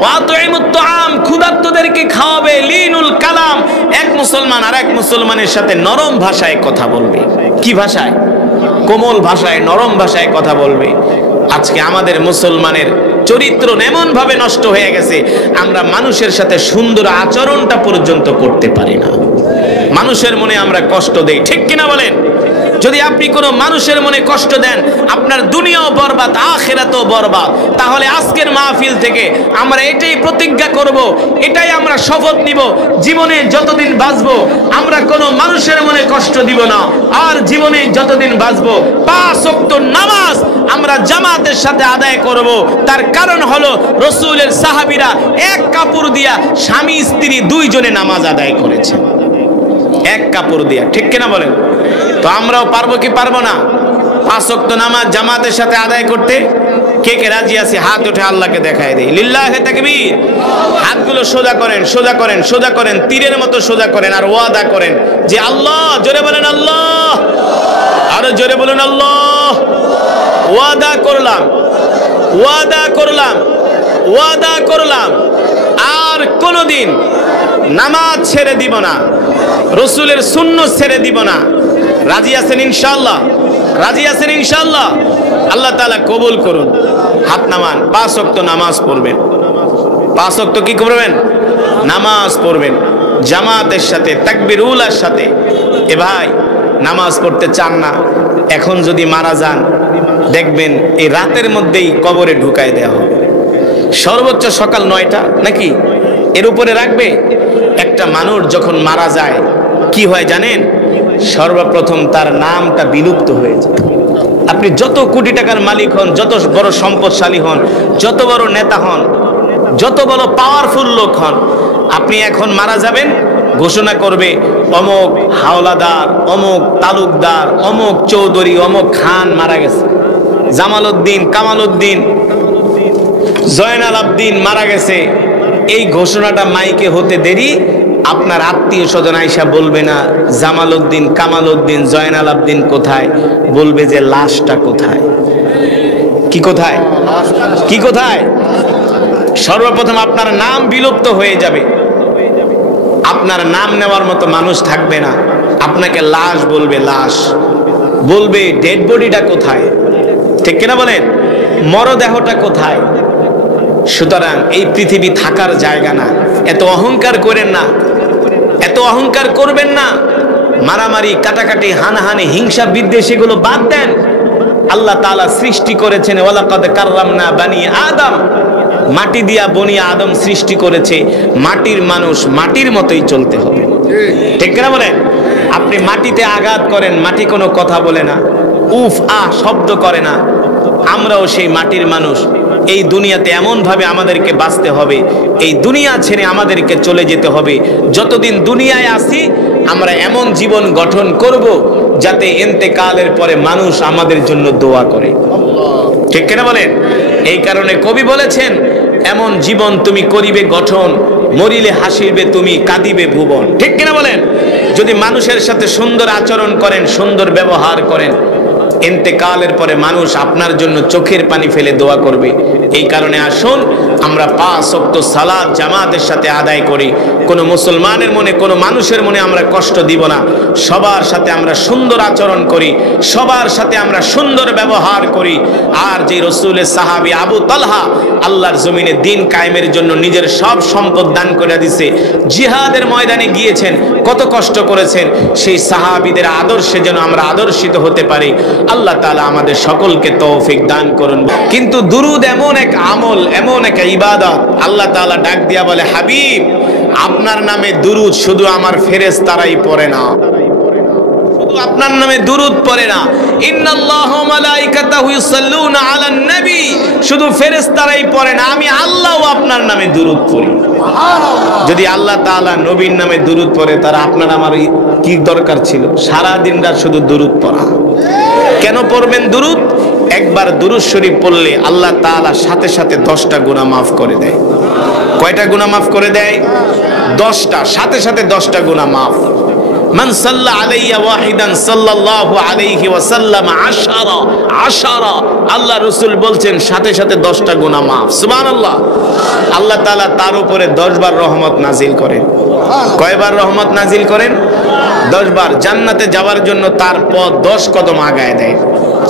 ওয়া আতঈমুত তাআম, ক্ষুধার্তদেরকে খাওয়াবে। লিনুল কালাম, এক মুসলমান আরেক মুসলমানের সাথে নরম ভাষায় কথা বলবে। কি ভাষায়? কোমল ভাষায়, নরম ভাষায় কথা বলবে। আজকে আমাদের মুসলমানের চরিত্র এমন ভাবে নষ্ট হয়ে গেছে, আমরা মানুষের সাথে সুন্দর আচরণটা পর্যন্ত করতে পারি না। মানুষের মনে আমরা কষ্ট দেই, ঠিক কিনা বলেন? যদি আপনি কোনো মানুষের মনে কষ্ট দেন, আপনার দুনিয়াও বরবাদ, আখিরাতও বরবাদ। তাহলে আজকের মাহফিল থেকে আমরা এটাই প্রতিজ্ঞা করব, এটাই আমরা শপথ নিব, জীবনে যতদিন বাঁচবো আমরা কোনো মানুষের মনে কষ্ট দিব না। আর জীবনে যতদিন বাঁচবো 5 ওয়াক্ত নামাজ আমরা জামাতের সাথে আদায় করব। তার কারণ হলো রাসূলের সাহাবীরা এক কাপড় দিয়া স্বামী স্ত্রী 2 জনে নামাজ আদায় করেছে, এক কাপড় দিয়া, ঠিক কিনা বলেন? তো আমরাও পারবো কি পারবো না 5 ওয়াক্ত নামাজ জামাতের সাথে আদায় করতে? কে কে রাজি আছে? হাত উঠে আল্লাহকে দেখায় দেই। লিল্লাহি তাকবীর। হাতগুলো সোজা করেন, সোজা করেন, সোজা করেন, তীরের মতো সোজা করেন, আর ওয়াদা করেন যে আল্লাহ, জোরে বলেন আল্লাহ, আরো জোরে বলুন আল্লাহ। ওয়াদা করলাম, ওয়াদা করলাম, ওয়াদা করলাম, আর কোনোদিন নামাজ ছেড়ে দিব না, রাসূলের সুন্নাত ছেড়ে দিব না। রাজি আছেন ইনশাআল্লাহ? রাজি আছেন ইনশাআল্লাহ? আল্লাহ তাআলা কবুল করুন। হাত নামান। 5 ওয়াক্ত নামাজ পড়বেন। 5 ওয়াক্ত কি করবেন? নামাজ পড়বেন জামাতের সাথে, তাকবীরুলের সাথে। এ ভাই, নামাজ পড়তে চান না, এখন যদি মারা যান, দেখবেন এই রাতের মধ্যেই কবরে ঢুকায় দেওয়া হবে। সর্বোচ্চ সকাল 9টা নাকি এর উপরে রাখবে। একটা মানুষ যখন মারা যায় কি হয় জানেন? সর্বপ্রথম তার নামটা বিলুপ্ত হয়ে যায়। আপনি যত কোটি টাকার মালিক হন, যত বড় সম্পদশালী হন, যত বড় নেতা হন, যত বড় পাওয়ারফুল লোক হন, আপনি এখন মারা যাবেন, ঘোষণা করবে অমুক হাওলাদার, অমুক তালুকদার, অমুক চৌধুরী, অমুক খান মারা গেছে, জামাল উদ্দিন, কামাল উদ্দিন, জয়নাল আবদিন মারা গেছে। এই ঘোষণাটা মাইকে হতে দেরি, আপনার আত্মীয় স্বজন আইসা বলবে না জামাল উদ্দিন, কামাল উদ্দিন, জয়নাল আবদিন কোথায়, বলবে যে লাশটা কোথায়। কি কোথায়? কি কোথায়? সর্বপ্রথম আপনার নাম বিলুপ্ত হয়ে যাবে, আপনার নাম নেওয়ার মতো মানুষ থাকবে না, আপনাকে লাশ বলবে, লাশ বলবে। ডেড বডিটা কোথায়? ঠিক কিনা বলেন? মরদেহটা কোথায়? সুতরাং এই পৃথিবী থাকার জায়গা না। এত অহংকার করেন না, এত অহংকার করবেন না। মারামারি, কাটাকাটি, হানাহানি, হিংসা, বিদ্বেষ এগুলো বাদ দেন। আল্লাহ তাআলা সৃষ্টি করেছেন, ওয়ালাকাদ কাররামনা বানি আদম, মাটি দিয়া বনি আদম সৃষ্টি করেছে। মাটির মানুষ মাটির মতোই চলতে হবে, ঠিক না বলেন? আপনি মাটিতে আঘাত করেন, মাটি কোনো কথা বলে না, উফ আহ শব্দ করে না। আমরাও সেই মাটির মানুষ। এই দুনিয়াতে এমন ভাবে আমাদেরকে বাঁচতে হবে, এই দুনিয়া ছেড়ে আমাদেরকে চলে যেতে হবে। যতদিন দুনিয়ায় আসি আমরা এমন জীবন গঠন করব যাতে ইন্তেকালের পরে মানুষ আমাদের জন্য দোয়া করে, ঠিক কিনা বলেন? এই কারণে কবি বলেছেন, এমন জীবন তুমি করিবে গঠন, মরিলে হাসিবে তুমি, কাঁদিবে ভুবন, ঠিক কিনা বলেন? যদি মানুষের সাথে সুন্দর আচরণ করেন, সুন্দর ব্যবহার করেন, ইন্তেকালের পরে মানুষ আপনার জন্য চোখের পানি ফেলে দোয়া করবে। এই কারণে আসুন আমরা 5 ওয়াক্ত সালাত জামাতের সাথে আদায় করি। কোনো মুসলমানের মনে, কোনো মানুষের মনে আমরা কষ্ট দিব না। সবার সাথে আমরা সুন্দর আচরণ করি, সবার সাথে আমরা সুন্দর ব্যবহার করি। আর যে রাসূলের সাহাবী আবু তালহা আল্লাহর জমিনে দ্বীন কায়েমের জন্য নিজের সব সম্পদ দান করে দিয়েছে, জিহাদের ময়দানে গিয়েছেন, কত কষ্ট করেছেন, সেই সাহাবীদের আদর্শে যেন আমরা আদর্শিত হতে পারি। আল্লাহ তাআলা আমাদের সকলকে তৌফিক দান করুন। কিন্তু দুরুদ এমন এক আমল, এমন এক ইবাদত, আল্লাহ তাআলা ডাক দিয়া বলে, হাবিব আপনার নামে দুরুদ শুধু আমার ফেরেশতারাই পড়ে না, শুধু আপনার নামে দুরুদ পড়ে না, ইন্নাল্লাহু ওয়া মালাইকাতাহু ইউসাল্লুনা আলান নবী, শুধু ফেরেশতারাই পড়ে না, আমি আল্লাহও আপনার নামে দুরুদ পড়ি। যদি আল্লাহ তাআলা নবীর নামে দুরুদ পড়ে, তারা আপনার আমার কি দরকার ছিল সারা দিন রাত শুধু দুরুদ পড়া? কেন পড়বেন দুরুদ? একবার দুরুদ শরীফ পড়লে আল্লাহ তাআলা সাথে সাথে 10টা গুনাহ মাফ করে দেয়। কয়টা গুনাহ মাফ করে দেয়? 10টা, সাথে সাথে 10টা গুনাহ মাফ। মান সাল্লা আলাইয়া ওয়াহিদান সাল্লাল্লাহু আলাইহি ওয়াসাল্লাম আশারা, আল্লাহ রাসূল বলছেন সাথে সাথে 10টা গুনাহ মাফ। সুবহানাল্লাহ। আল্লাহ তাআলা তার উপরে 10 বার রহমত নাজিল করেন। কয়বার রহমত নাজিল করেন? 10 বার। জান্নাতে যাওয়ার জন্য তার পথ 10 কদম আগায় দেয়।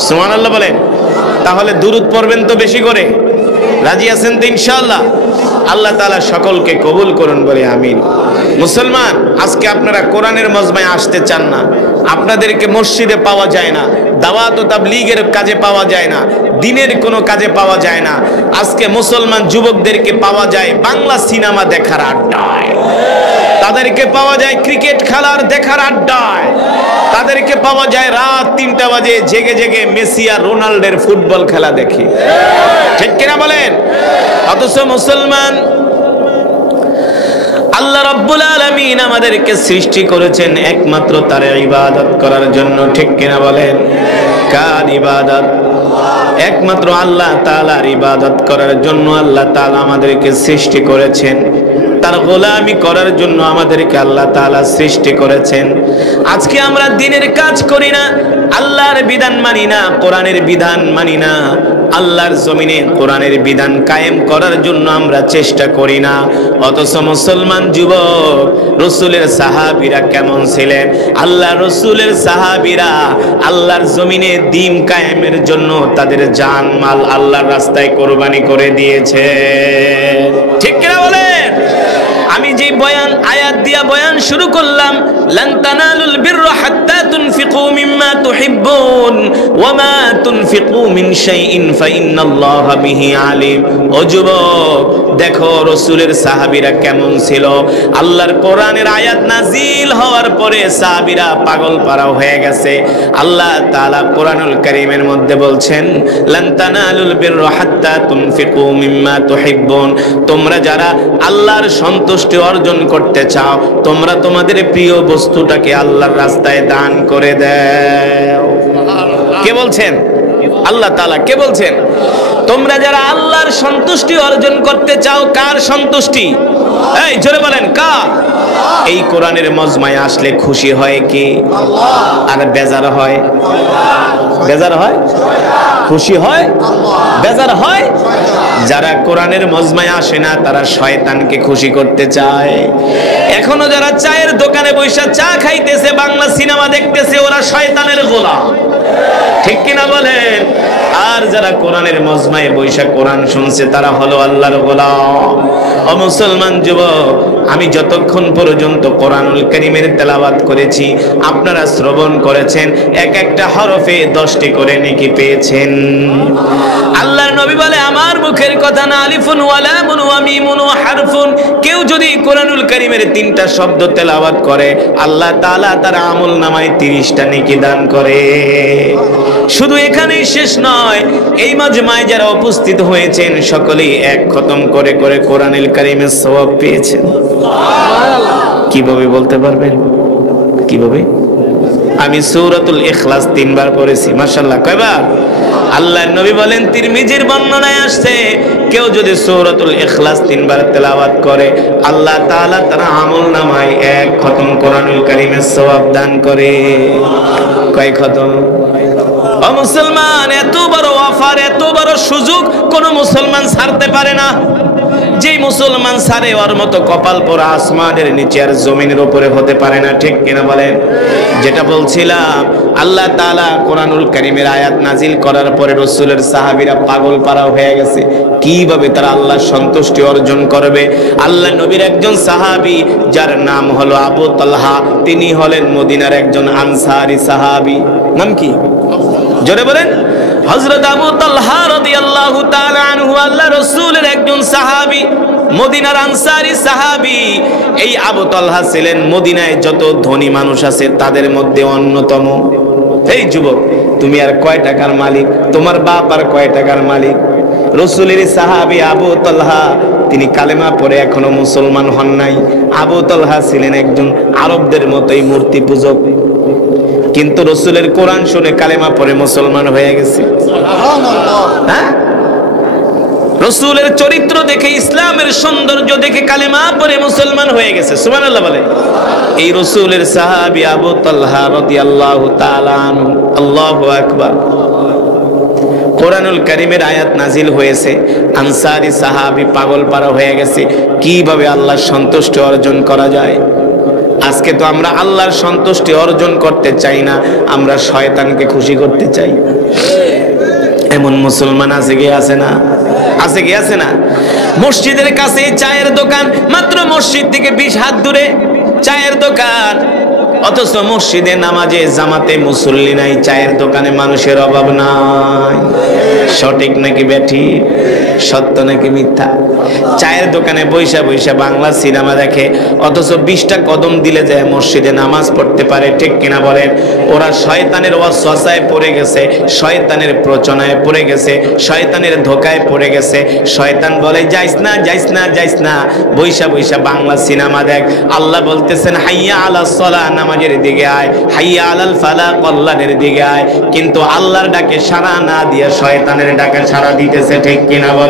সুবহানাল্লাহ বলেন। তাহলে দুরুদ পড়বেন তো বেশি করে, রাজি আছেন তো ইনশাআল্লাহ? আল্লাহ তাআলা সকলকে কবুল করুন, বলে আমিন। মুসলমান, আজকে আপনারা কোরআনের মজমায় আসতে চান না, আপনাদেরকে মসজিদে পাওয়া যায় না, দাওয়াত ও তাবলীগের কাজে পাওয়া যায় না, দ্বীনের কোনো কাজে পাওয়া যায় না। আজকে মুসলমান যুবকদেরকে পাওয়া যায় বাংলা সিনেমা দেখার আড্ডায়, তাদেরকে পাওয়া যায় ক্রিকেট খেলার দেখার আড্ডায়, তাদেরকে পাওয়া যায় রাত 3টা বাজে জেগে জেগে মেসি আর রোনাল্ডোর ফুটবল খেলা দেখি, ঠিক কিনা বলেন? অথচ মুসলমান, আল্লাহ রাব্বুল আলামিন আমাদেরকে সৃষ্টি করেছেন একমাত্র তার ইবাদত করার জন্য, ঠিক কিনা বলেন? কার ইবাদত? একমাত্র আল্লাহ তাআলার ইবাদত করার জন্য আল্লাহ তাআলা আমাদেরকে সৃষ্টি করেছেন, তার গোলামি করার জন্য আমাদেরকে আল্লাহ তাআলা সৃষ্টি করেছেন। আজকে আমরা দ্বীনের কাজ করি না, আল্লাহর বিধান মানি না, কোরআনের বিধান মানি না, আল্লাহর জমিনে কোরআনের বিধান কায়েম করার জন্য আমরা চেষ্টা করি না। অথচ মুসলমান যুবক, রাসূলের সাহাবীরা কেমন ছিলেন? আল্লাহ রাসূলের সাহাবীরা আল্লাহর জমিনে দ্বীন কায়েমের জন্য তাদের জান মাল আল্লাহর রাস্তায় কোরবানি করে দিয়েছে, ঠিক কিনা বলেন? আমি যে বয়ান আয়াত দিয়া বয়ান শুরু করলাম, লান তানালুল বিররা হাত্তা তুনফিকু মিম্মা তুহিব্বুন ওয়া মা তুনফিকু মিন শাইইন ফাইন্নাল্লাহা বিহি আলিম। ও যুবক, দেখো রাসূলের সাহাবীরা কেমন ছিল। আল্লাহর কোরআনের আয়াত নাজিল হওয়ার পরে সাহাবীরা পাগল পারা হয়ে গেছে। আল্লাহ তাআলা কোরআনুল কারীমের মধ্যে বলছেন, লান তানালুল বিররা হাত্তা তুনফিকু মিম্মা তুহিব্বুন, তোমরা যারা আল্লাহর সন্তুষ্টি অর্জন করতে চাও, তোমরা তোমাদের প্রিয় বস্তুটাকে আল্লাহর রাস্তায় দান করে দাও। কে বলছেন? আল্লাহ তাআলা। কে বলছেন? তোমরা যারা আল্লাহর সন্তুষ্টি অর্জন করতে চাও। কার সন্তুষ্টি? এই জোরে বলেন, কার? এই কোরআনের মজমায় আসলে খুশি হয় কে? আর বেজার হয়? বেজার হয়? খুশি হয়? বেজার হয়? যারা কোরআনের মজমায় আসে না তারা শয়তানকে খুশি করতে চায়। এখনো যারা চায়ের দোকানে বসে চা খাইতেছে, বাংলা সিনেমা দেখতেছে, ওরা শয়তানের গোলাম। ঠিক কিনা বলেন? আর যারা কোরআনের মজমায় বৈশা কোরআন শুনছে তারা হলো আল্লাহর গোলাম। ও মুসলমান যুবক, আমি যতক্ষণ পর্যন্ত কোরআনুল কারীমের তেলাওয়াত করেছি, আপনারা শ্রবণ করেছেন, এক একটা হরফে 10টি করে নেকি পেয়েছেন। আল্লাহর নবী বলে, আমার মুখের কথা না, আলিফুন ওয়া লামুন ওয়া মিমুন ওয়া হারফুন, কেউ যদি কোরআনুল কারীমের 3টা শব্দ তেলাওয়াত করে, আল্লাহ তাআলা তার আমল নামায় 30টা নেকি দান করে। শুধু এখানেই শেষ নয়, এই মাজমায় যারা উপস্থিত হয়েছেন সকলেই এক খতম করে করে কোরআনুল কারীমের সওয়াব পেয়েছেন। কিভাবে বলতে পারবেন? কিভাবে? আমি সূরাতুল ইখলাস 3 বার পড়েছি। মাশাআল্লাহ। কয়বার? আল্লাহর নবী বলেন, তিরমিজির বর্ণনায় আসছে, কেউ যদি সূরাতুল ইখলাস 3 বার তেলাওয়াত করে, আল্লাহ তাআলা তার আমলনামায় 1 খতম কোরআনুল কারীমের সওয়াব দান করে। কয় খতম? ও মুসলমান, এত বড় অফার, এত বড় সুযোগ কোন মুসলমান ছাড়তে পারে না। যেই মুসলমান ছাড়ে, ওর মতো কপাল পোড়া আসমানের নিচে আর জমিনের উপরে হতে পারে না। ঠিক কিনা বলেন? যেটা বলছিলাম, আল্লাহ তাআলা কোরআনুল কারীমের আয়াত নাজিল করার পরে রাসূলের সাহাবীরা পাগল পারা হয়ে গেছে, কিভাবে তারা আল্লাহর সন্তুষ্টি অর্জন করবে। আল্লাহ নবীর একজন সাহাবী যার নাম হলো আবু তালহা, তিনি হলেন মদিনার একজন আনসারী সাহাবী। নাম কি? জোরে বলেন। হযরত আবু তালহা রাদিয়াল্লাহু তাআলা আনহু আল্লাহর রাসূলের একজন সাহাবী, মদিনার আনসারী সাহাবী। এই আবু তালহা ছিলেন মদিনায় যত ধনী মানুষ আছে তাদের মধ্যে অন্যতম। এই যুবক, তুমি আর কয় টাকার মালিক? তোমার বাপ আর কয় টাকার মালিক? রাসূলের সাহাবী আবু তালহা, তিনি কালেমা পড়ে এখনো মুসলমান হন নাই। আবু তালহা ছিলেন একজন আরবদের মতোই মূর্তি পূজক, কিন্তু রাসূলের কোরআন শুনে কালেমা পড়ে মুসলমান হয়ে গেছে। হ্যাঁ, রাসূলের চরিত্র দেখে, ইসলামের সৌন্দর্য দেখে কালেমা পড়ে মুসলমান হয়ে গেছে। সুবহানাল্লাহ বলে। এই রাসূলের সাহাবী আবু তালহা রাদিয়াল্লাহু তাআলা আনহু, আল্লাহু আকবার, কোরআনুল কারীমের আয়াত নাজিল হয়েছে, আনসারী সাহাবী পাগল পারা হয়ে গেছে, কিভাবে আল্লাহর সন্তুষ্টি অর্জন করা যায়। আজকে তো আমরা আল্লাহর সন্তুষ্টি অর্জন করতে চাই না, আমরা শয়তানকে খুশি করতে চাই। এমন মুসলমান আছে কি আছে না? আছে কি আছে না? মসজিদের কাছে চায়ের দোকান, মাত্র মসজিদ থেকে 20 হাত দূরে চায়ের দোকান, অথচ মসজিদে নামাজে জামাতে মুসল্লি নাই, চায়ের দোকানে মানুষের অভাব নাই। সঠিক নাকি ব্যাঠিক? সত্য নাকি মিথ্যা? চায়ের দোকানে বৈশা বৈশা বাংলা সিনেমা দেখে, অথচ 20টা কদম দিলে যায় মসজিদে নামাজ পড়তে পারে। ঠিক কিনা বলেন? ওরা শয়তানের ওয়াসওয়াসায় পড়ে গেছে, শয়তানের প্রচনায় পড়ে গেছে, শয়তানের ধোকায় পড়ে গেছে। শয়তান বলে, যাইস না যাইস না যাইস না, বৈশা বৈশা বাংলা সিনেমা দেখ। আল্লাহ বলতেছেন, হাইয়া আলাস সালাহ, নামাজের দিকে আয়, হাইয়া আলাল ফালাহ, কল্যাণের দিকে আয়। কিন্তু আল্লাহর ডাকে সাড়া না দিয়ে শয়তানের ডাকে সাড়া দিতেছে। ঠিক কিনা বলে?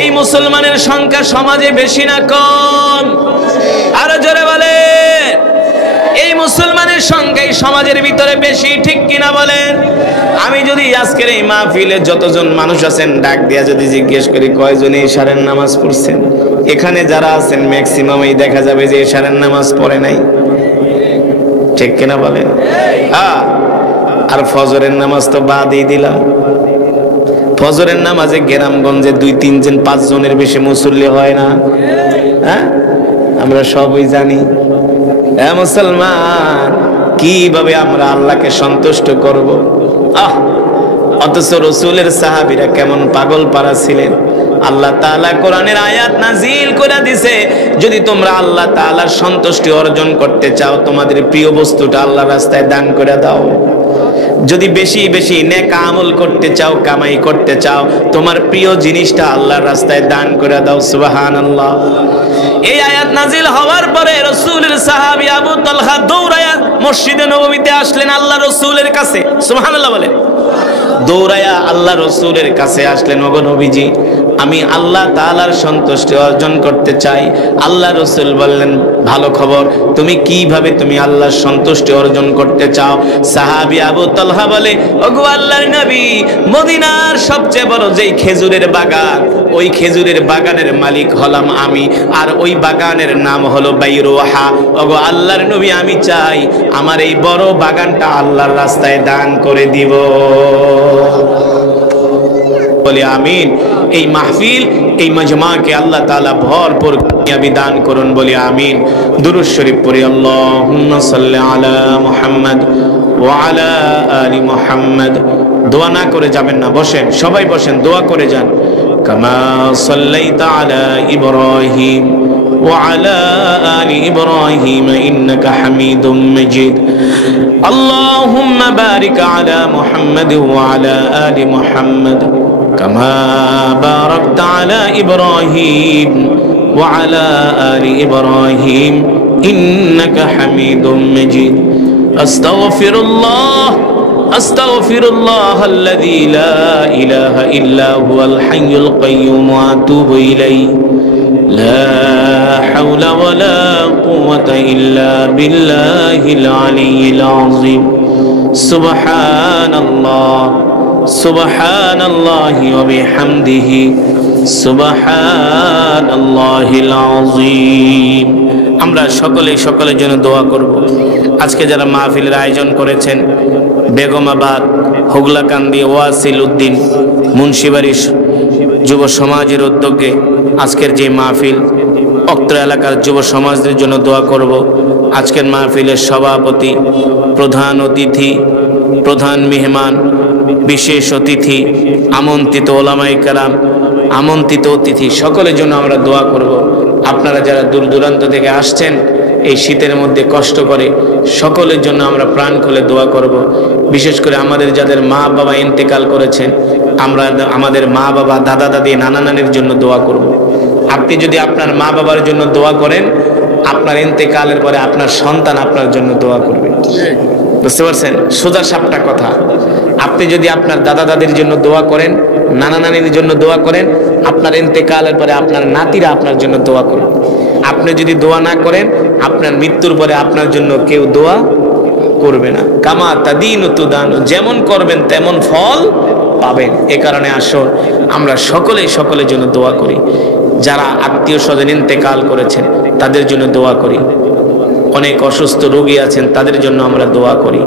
এই মুসলমানের সংখ্যা সমাজে বেশি না কম? আরো জোরে বলে। এই মুসলমানের সংখ্যা এই সমাজের ভিতরে বেশি। ঠিক কিনা বলেন? আমি যদি আজকের এই মাহফিলে যতজন মানুষ আছেন ডাক দিয়া যদি জিজ্ঞেস করি কয়জনে ইশারের নামাজ পড়ছেন, এখানে যারা আছেন ম্যাক্সিমামই দেখা যাবে যে ইশারের নামাজ পড়ে নাই। ঠিক কিনা বলেন? হ্যাঁ। আর ফজরের নামাজ তো বাদই দিলাম। ফজরের নামাজে গ্রামগঞ্জে 2-3 জন 5 জনের বেশি মুসল্লি হয় না। হ্যাঁ, আমরা সবই জানি। হ্যাঁ মুসলমান, কিভাবে আমরা আল্লাহকে সন্তুষ্ট করব? অথচ রাসূলের সাহাবীরা কেমন পাগল পারা ছিলেন। আল্লাহ তাআলা কোরআনের আয়াত নাজিল করে দিয়েছে, যদি তোমরা আল্লাহ তাআলার সন্তুষ্টি অর্জন করতে চাও, তোমাদের প্রিয় বস্তুটা আল্লাহর রাস্তায় দান করে দাও। যদি বেশি বেশি নেক আমল করতে চাও, কামাই করতে চাও, তোমার প্রিয় জিনিসটা আল্লাহর রাস্তায় দান করে দাও। সুবহানাল্লাহ। এই আয়াত নাজিল হওয়ার পরে রাসূলের সাহাবী আবু তালহা দৌড়ায়া মসজিদে নববীতে আসলেন আল্লাহ রাসূলের কাছে। সুবহানাল্লাহ বলে। দৌড়ায়া আল্লাহ রসুলের কাছে আসলেন, ওগো নবীজি আমি আল্লাহ তাআলার সন্তুষ্টি অর্জন করতে চাই। আল্লাহ রসুল বললেন ভালো খবর, তুমি কিভাবে তুমি আল্লাহর সন্তুষ্টি অর্জন করতে চাও? সাহাবী আবু তালহা বলে, ওগো আল্লাহর নবী, মদিনার সবচেয়ে বড় যেই খেজুরের বাগান, ওই খেজুরের বাগানের মালিক হলাম আমি, আর ওই বাগানের নাম হলো বাইরুহা। ওগো আল্লাহর নবী, আমি চাই আমার এই বড় বাগানটা আল্লাহর রাস্তায় দান করে দিব। বলি আমিন। এই মাহফিল, এই মজমাকে আল্লাহ তাআলা ভরপুর কামিয়াবি দান করুন, বলি আমিন। দুরূদ শরীফ পড়ি, আল্লাহুম্মা সাল্লি আলা মুহাম্মদ ওয়া আলা আলি মুহাম্মদ। দোয়া না করে যাবেন না, বসেন, সবাই বসেন, দোয়া করে যান। কামা সাল্লাইতা আলা ইব্রাহিম ওয়া আলা আলি ইব্রাহিম ইন্নাকা হামিদুম মাজিদ। আল্লাহুম্মা বারিক আলা মুহাম্মদ ওয়া আলা আলি মুহাম্মদ كما باركت على إبراهيم وعلى آل إبراهيم إنك حميد مجيد. أستغفر الله الذي لا إله إلا هو الحي القيوم وأتوب إليه. لا حول ولا قوة إلا بالله العلي العظيم. سبحان الله سبحان الله وبحمده سبحان الله العظيم. আমরা সকলের জন্য দোয়া করব। আজকে যারা মাহফিলের আয়োজন করেছেন, বেগমাবাদ, হুগলাকান্দি, ওয়াসিল উদ্দিন, মুন্সিবাড়ি যুব সমাজের উদ্যোগে আজকের যে মাহফিল, অত্র এলাকার যুব সমাজদের জন্য দোয়া করব। আজকের মাহফিলের সভাপতি, প্রধান অতিথি, প্রধান মেহমান, বিশেষ অতিথি, আমন্ত্রিত ওলামায়ে কেরাম, আমন্ত্রিত অতিথি, সকলের জন্য আমরা দোয়া করব। আপনারা যারা দূর দূরান্ত থেকে আসছেন এই শীতের মধ্যে কষ্ট করে, সকলের জন্য আমরা প্রাণ খুলে দোয়া করব। বিশেষ করে আমাদের যাদের মা বাবা ইন্তেকাল করেছেন, আমরা আমাদের মা বাবা, দাদা দাদি, নানা নানির জন্য দোয়া করব। আপনি যদি আপনার মা বাবার জন্য দোয়া করেন, আপনার ইন্তেকালের পরে আপনার সন্তান আপনার জন্য দোয়া করবে। বুঝতে পারছেন? সোজা সাপটা কথা। আপনি যদি আপনার দাদা দাদির জন্য দোয়া করেন, নানা নানির জন্য দোয়া করেন, আপনার ইন্তেকালের পরে আপনার নাতিরা আপনার জন্য দোয়া করবে। আপনি যদি দোয়া না করেন, আপনার মৃত্যুর পরে আপনার জন্য কেউ দোয়া করবে না। কামা তাদিনু তুদানু, যেমন করবেন তেমন ফল পাবেন। এ কারণে আসুন আমরা সকলের জন্য দোয়া করি। যারা আত্মীয় স্বজন ইন্তেকাল করেছেন তাদের জন্য দোয়া করি। অনেক অসুস্থ রোগী আছেন, তাদের জন্য আমরা দোয়া করি।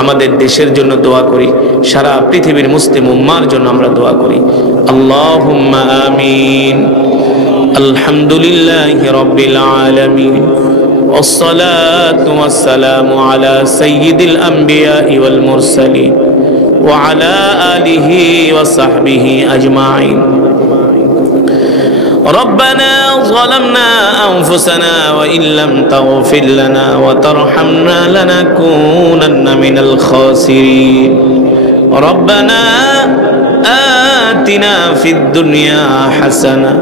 আমাদের দেশের জন্য দোয়া করি। সারা পৃথিবীর মুসলিম উম্মার জন্য আমরা দোয়া করি। আল্লাহুম্মা আমিন। আলহামদুলিল্লাহি রাব্বিল আলামিন। ওয়াসসালাতু ওয়াসসালামু আলা সাইয়্যিদিল আমবিয়াই ওয়াল মুরসালিন ওয়া আলা আলিহি ওয়া সাহবিহি আজমাইন। ربنا ظلمنا أنفسنا وإن لم تغفر لنا وترحمنا لنكونن من الخاسرين. ربنا آتنا في الدنيا حسنة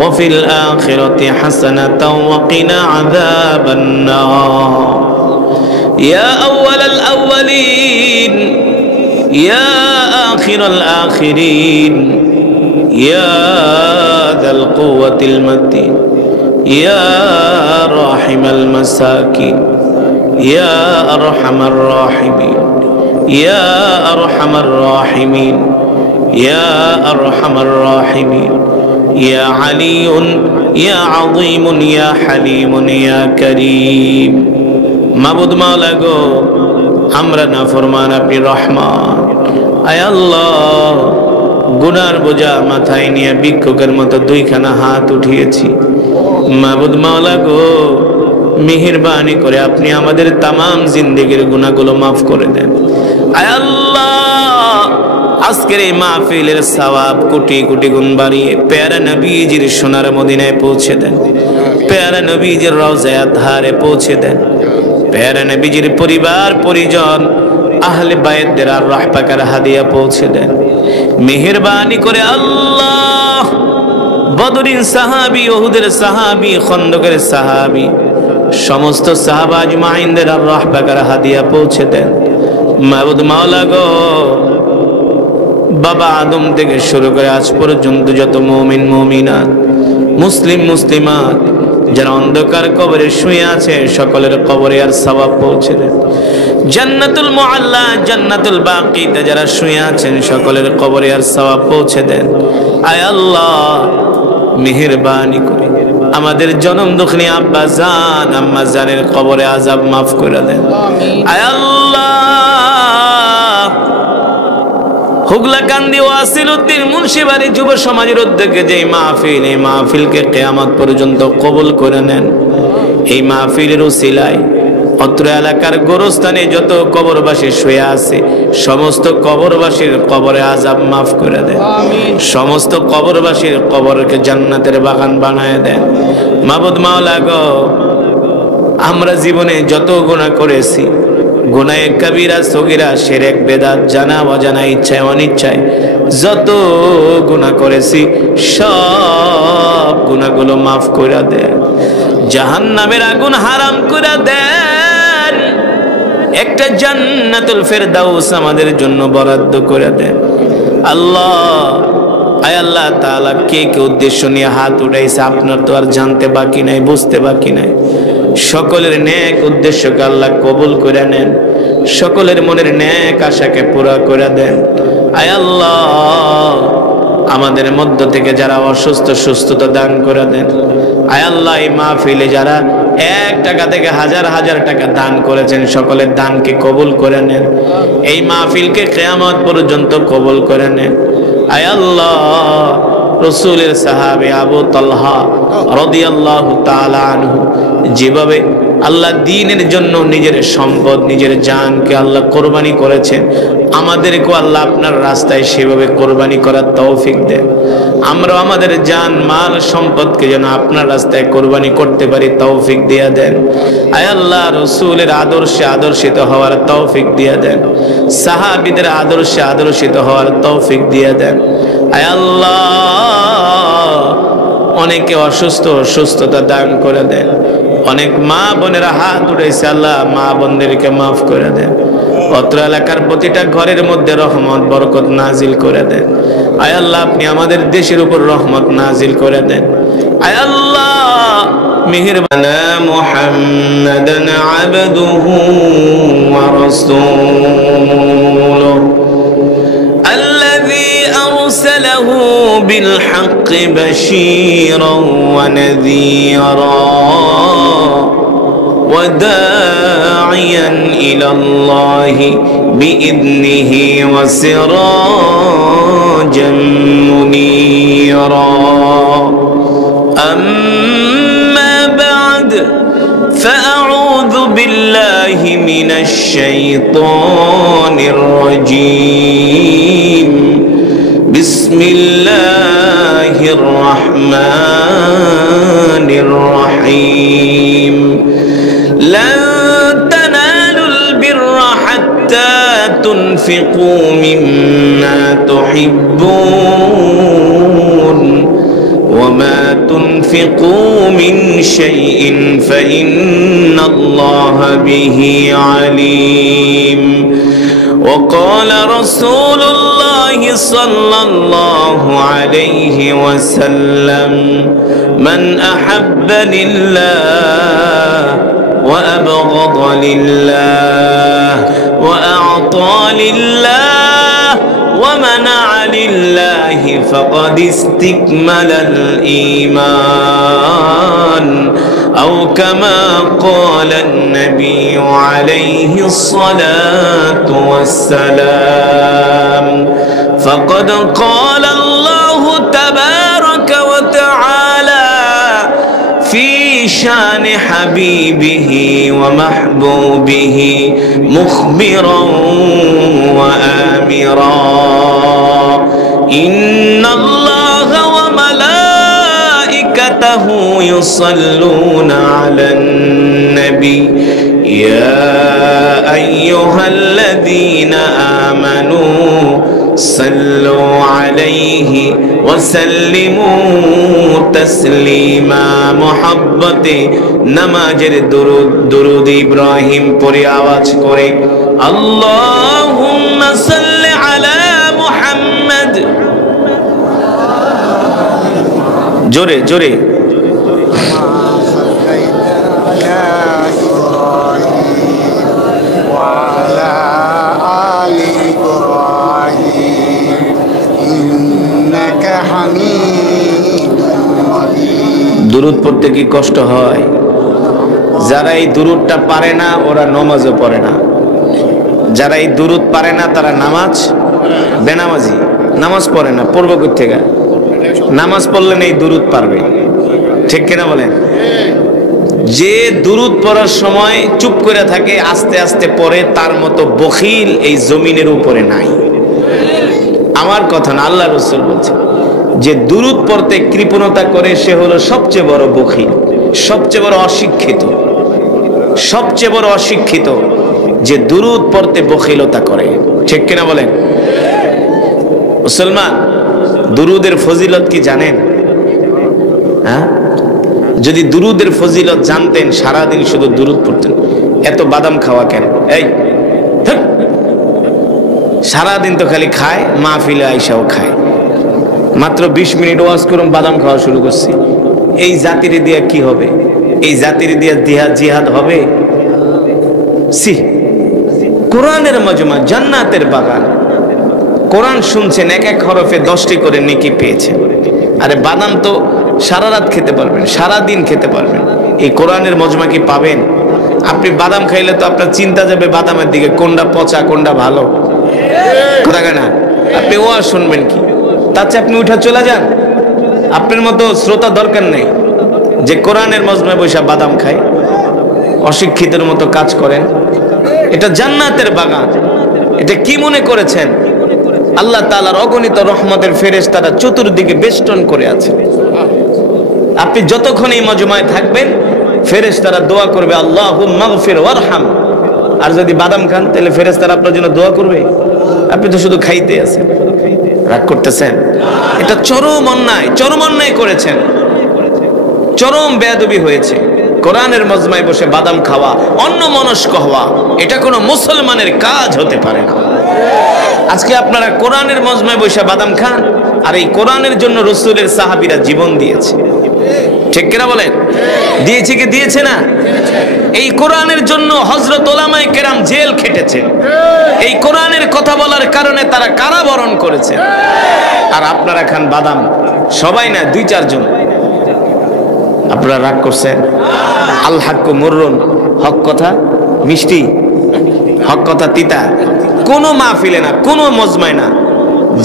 وفي الآخرة حسنة وقنا عذاب النار. يا أول الأولين يا آخر الآخرين يا ذا القوة المتين يا راحم المساكين يا أرحم الراحمين يا أرحم الراحمين يا أرحم الراحمين يا علي يا عظيم يا حليم يا كريم. মাবুদ মাওলা গো, আমরা নাফরমান, আপনি রহমান। আয় আল্লাহ, গুনার বোঝা মাথায় নিয়ে ভিক্ষুকের মতো দুইখানা হাত উঠিয়েছি। মাবুদ মাওলা গো, মেহেরবানি করে আপনি আমাদের তামাম জিন্দেগির গুনাহগুলো মাফ করে দেন। আয় আল্লাহ, আজকের এই মাহফিলের সওয়াব কোটি কোটি গুণ বাড়িয়ে প্যারা নবীজির সোনার মদিনায় পৌঁছে দেন। প্যারা নবীজির রওজায়ে আতহারে পৌঁছে দেন। প্যারা নবীজির পরিবার পরিজন, আহলে বায়তদের আর রাহ পাকের হাদিয়া পৌঁছে দেন। মেহেরবানি করে আল্লাহ, বদরিন সাহাবী, উহুদের সাহাবী, খন্দকের সাহাবী, সমস্ত সাহাবা আজমাইনদের আর রাহ পাকের হাদিয়া পৌঁছে দেন। মাবুদ মাওলা গো, বাবা আদম থেকে শুরু করে আজ পর্যন্ত যত মুমিন মুমিনাত, মুসলিম মুসলিমাত যারা অন্ধকার কবরে শুয়ে আছে, সকলের কবরে আর সওয়াব পৌঁছে দেন। জান্নাতুল মুআল্লা, জান্নাতুল বাকিতে যারা শুয়ে আছেন, সকলের কবরে আর সওয়াব পৌঁছে দেন। আয় আল্লাহ, মেহেরবানি করে আমাদের জনম দুঃখিনী আব্বা জান আম্মা জানের কবরে আযাব মাফ করে দেন। আয় আল্লাহ, হুগলাকান্দি ওয়াসিলউদ্দিন মুন্সিবাড়ি যুব সমাজের উদ্যোগে যে মাহফিল, এই মাহফিলকে কিয়ামত পর্যন্ত কবুল করে নেন। এই মাহফিলের উসিলায় অত্র এলাকার গোরস্থানে যত কবরবাসী শুয়ে আছে, সমস্ত কবরবাসীর কবরে আযাব মাফ করে দেন। সমস্ত কবরবাসীর কবরকে জান্নাতের বাগান বানায় দেন। মাবুদ মাওলা গো, আমরা জীবনে যত গুনাহ করেছি, গুনাহে কবিরা সগীরা শিরক বেদাত জানা অজানা ইচ্ছায় অনিচ্ছায় যত গুনাহ করেছি, সব গুনাহগুলো মাফ করে দেন। জাহান্নামের আগুন হারাম করে দেন। একটা জান্নাতুল ফেরদাউস আমাদের জন্য বরাদ্দ করে দেন। আল্লাহ, আয় আল্লাহ তাআলা, কে কে উদ্দেশ্য নিয়ে হাত উঠাইছে আপনার তো আর জানতে বাকি নাই, বুঝতে বাকি নাই। সকলের নেক উদ্দেশ্যকে আল্লাহ কবুল করে নেন। সকলের মনের নেক আশাকে পুরা করে দেন। আয় আল্লাহ, আমাদের মধ্য থেকে যারা অসুস্থ, সুস্থতা দান করে দেন। আয় আল্লাহ, এই মাহফিলে যারা 1 টাকা থেকে হাজার হাজার টাকা দান করেছেন, সকলের দানকে কবুল করে নেন। এই মাহফিলকে কিয়ামত পর্যন্ত কবুল করে নেন। আয় আল্লাহ, রাসূলের সাহাবী আবু তালহা রাদিয়াল্লাহু তাআলা আনহু যেভাবে আল্লাহ দ্বীনের জন্য নিজের সম্পদ, নিজের জানকে আল্লাহ কোরবানি করেছেন, আমাদেরকেও আল্লাহ আপনার রাস্তায় সেভাবে কোরবানি করার তৌফিক দেন। আমরা আমাদের জান, মাল, সম্পদকে যেন আপনার রাস্তায় কোরবানি করতে পারি, তৌফিক দিয়ে দেন। আয় আল্লাহ, রাসূলের আদর্শে আদর্শিত হওয়ার তৌফিক দিয়ে দেন। সাহাবীদের আদর্শে আদর্শিত হওয়ার তৌফিক দিয়ে দেন। আয় আল্লাহ, অনেকে অসুস্থ, সুস্থতা দান করে দেন। অনেক মা বোনেরা হাত উঠাইছে, আল্লাহ মা বোনদেরকে মাফ করে দেন। অত্র এলাকার প্রতিটা ঘরের মধ্যে রহমত বরকত নাজিল করে দেন। আয় আল্লাহ, আপনি আমাদের দেশের উপর রহমত নাজিল করে দেন। আয় আল্লাহ, মেহেরবানা মুহাম্মাদান আবদুহু ওয়া রাসূলুহু الذي أرسله بالحق بشيرا ونذيرا وداعيا إلى الله بإذنه وسراجا منيرا أما بعد فأعوذ بالله من الشيطان الرجيم بسم الله الرحمن الرحيم لن تنالوا البر حتى تنفقوا مما تحبون وما تنفقوا من شيء فإن الله به عليم وقال رسول الله صلى الله عليه وسلم من أحب لله وأبغض لله وأعطى لله ومنع لله فقد استكمل الإيمان أو كما قال النبي عليه الصلاة والسلام فقد قال الله تبارك وتعالى في شان حبيبه ومحبوبه مخبرا وآمرا إن الله وملائكته يصلون على النبي يا أيها الذين آمنوا صلوا عليه وسلموا تسليما محبته نمازের درود إبراهيم পড়ে আওয়াজ করে اللهم صل على محمد জোরে জোরে। দুরূদ পড়তে কি কষ্ট হয়? যারা এই দুরূদটা পারে না ওরা নামাজও পড়ে না। যারা এই দুরূদ পারে না তারা নামাজ বেনামাজি, নামাজ পড়ে না। পড়বো কই থেকে? নামাজ পড়লেন এই দুরূদ পারবে, ঠিক কিনা বলেন? যে দুরূদ পড়ার সময় চুপ করে থাকে, আস্তে আস্তে পড়ে, তার মতো বখিল এই জমিনের উপরে নাই। আমার কথা না, আল্লাহ রাসূল বলছেন যে দুরূদ পড়তে কৃপণতা করে সে হলো সবচেয়ে বড় বখিল, সবচেয়ে বড় অশিক্ষিত, সবচেয়ে বড় অশিক্ষিত যে দুরূদ পড়তে বখিলতা করে, ঠিক কিনা বলেন? মুসলমান, দুরূদের ফজিলত কি জানেন? হ্যাঁ, যদি দুরূদের ফজিলত জানতেন সারাদিন শুধু দুরূদ পড়তেন। এত বাদাম খাওয়া কেন? এই সারাদিন তো খালি খায়, মাহফিলে আইসাও খায়। মাত্র 20 মিনিট ওয়াজ করুন, বাদাম খাওয়া শুরু করছি। এই জাতির দিয়া কি হবে? এই জাতির দিয়া জিহাদ হবে? সি, কোরআনের মজমা, জান্নাতের বাগান। কোরআন শুনছেন, এক এক হরফে 10টি করে নেকি পেয়েছেন। আরে বাদাম তো সারা রাত খেতে পারবেন, সারা দিন খেতে পারবেন। এই কোরআনের মজমা কি পাবেন? আপনি বাদাম খাইলে তো আপনার চিন্তা যাবে বাদামের দিকে, কোনটা পচা কোনটা ভালো। কথা না, আপনি ওয়াজ শুনবেন কি? তার চেয়ে আপনি উঠে চলে যান। আপনার মতো শ্রোতা দরকার নেই যে কোরআনের মজমায় বসে বাদাম খায়, অশিক্ষিতের মতো কাজ করেন। এটা জান্নাতের বাগান। এটা কি মনে করেছেন? আল্লাহ তাআলার অগণিত রহমতের ফেরেশতারা চতুর্দিকে বেষ্টন করে আছে। আপনি যতক্ষণ এই মজমায় থাকবেন ফেরেশতারা দোয়া করবে, আল্লাহুম্মা গফির ওয়ারহাম। আর যদি বাদাম খান তাহলে ফেরেশতারা আপনার জন্য দোয়া করবে? আপনি তো শুধু খাইতে আছেন, রাগ করতেছেন। এটা চরম অন্যায়, চরম অন্যায় করেছেন, চরম বেয়াদবি হয়েছে। কোরআনের মজমায় বসে বাদাম খাওয়া, অন্যমনস্ক হওয়া, এটা কোনো মুসলমানের কাজ হতে পারে না। আজকে আপনারা কোরআনের মজমায় বসে বাদাম খান, আর এই কোরআনের জন্য রাসূলের সাহাবীরা জীবন দিয়েছে, ঠিক কিনা বলেন? দিয়েছে কি দিয়েছে না? এই কোরআনের জন্য হযরত উলামায়ে কেরাম জেল খেটেছে। এই কোরআনের কথা বলার কারণে তারা কারাবরণ করেছে। আর আপনারা খান বাদাম, সবাই না, 2-4 জন। আপনারা রাগ করছেন। আল হাক্কু মুররুন, হক কথা মিষ্টি, হক কথা তিতা। কোনো মাহফিলে না, কোনো মজমায় না,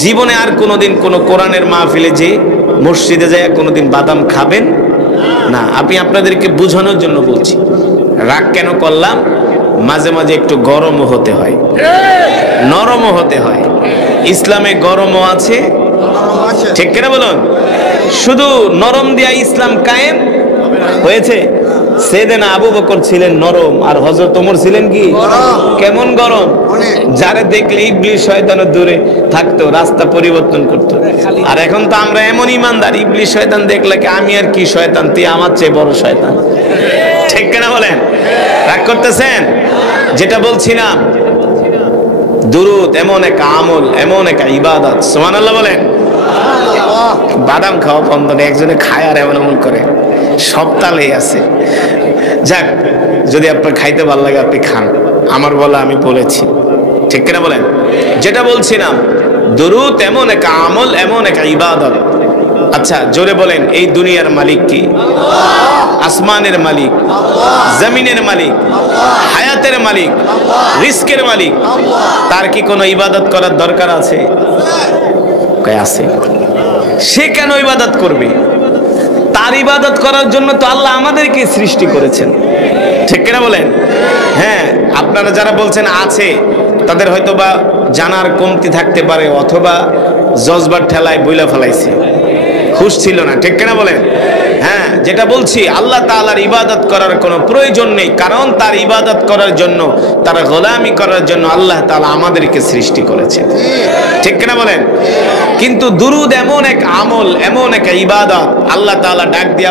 জীবনে আর কোনোদিন কোনো কোরআনের মাহফিলে যে মসজিদে যায় কোনোদিন বাদাম খাবেন না। আমি আপনাদেরকে বোঝানোর জন্য বলছি। রাগ কেন করলাম? মাঝে মাঝে একটু গরমও হতে হয়, নরমও হতে হয়। ইসলামে গরমও আছে, ঠিক কিনা বলুন? শুধু নরম দিয়া ইসলাম কায়েম হয়েছে? সেদিনা আবু বকর ছিলেন নরম, আর হযরত ওমর ছিলেন কি? কেমন গরম! যারে দেখলে ইবলিস শয়তানও দূরে থাকতো, রাস্তা পরিবর্তন করতো। আর এখন তো আমরা এমন ইমানদার, ইবলিস শয়তান দেখলে কি আমি আর কি শয়তান, তুই আমার চেয়ে বড় শয়তান, ঠিক কিনা বলেন? রাগ করতেছেন? যেটা বলছিলাম, দুরূদ এমন এক আমল, এমন এক ইবাদত। সুবহানাল্লাহ বলেন। বাদাম খাওয়া বন্ধ নেই, একজনে খায় আর এমন এমন করে, সব তালেই আছে। যাক, যদি আপনার খাইতে ভালো লাগে আপনি খান, আমার বলা আমি বলেছি, ঠিক কিনা বলেন? যেটা বলছিলাম, দুরূদ এমন এক আমল, এমন এক ইবাদত। আচ্ছা জোরে বলেন, এই দুনিয়ার মালিক কি? আসমানের মালিক, জমিনের মালিক, হায়াতের মালিক, রিস্কের মালিক। তার কি কোনো ইবাদত করার দরকার আছে? আছে। সে কেন ইবাদত করবে? তার ইবাদত করার জন্য তো আল্লাহ আমাদেরকে সৃষ্টি করেছেন, ঠিক কিনা বলেন? হ্যাঁ, আপনারা যারা বলছেন আছে, তাদের হয়তো বা জানার কমতি থাকতে পারে, অথবা জজবার ঠেলায় বইলা ফেলাইছে, হুঁশ ছিল না, ঠিক কিনা বলেন? হ্যাঁ, যেটা বলছি, আল্লাহ তাআলার ইবাদত করার কোনো প্রয়োজন নেই, কারণ তার ইবাদত করার জন্য, তার গোলামি করার জন্য আল্লাহ তাআলা আমাদেরকে সৃষ্টি করেছেন, ঠিক কিনা বলেন? কিন্তু দুরূদ এমন এক আমল, এমন এক ইবাদত, আল্লাহ তাআলা ডাক দিয়া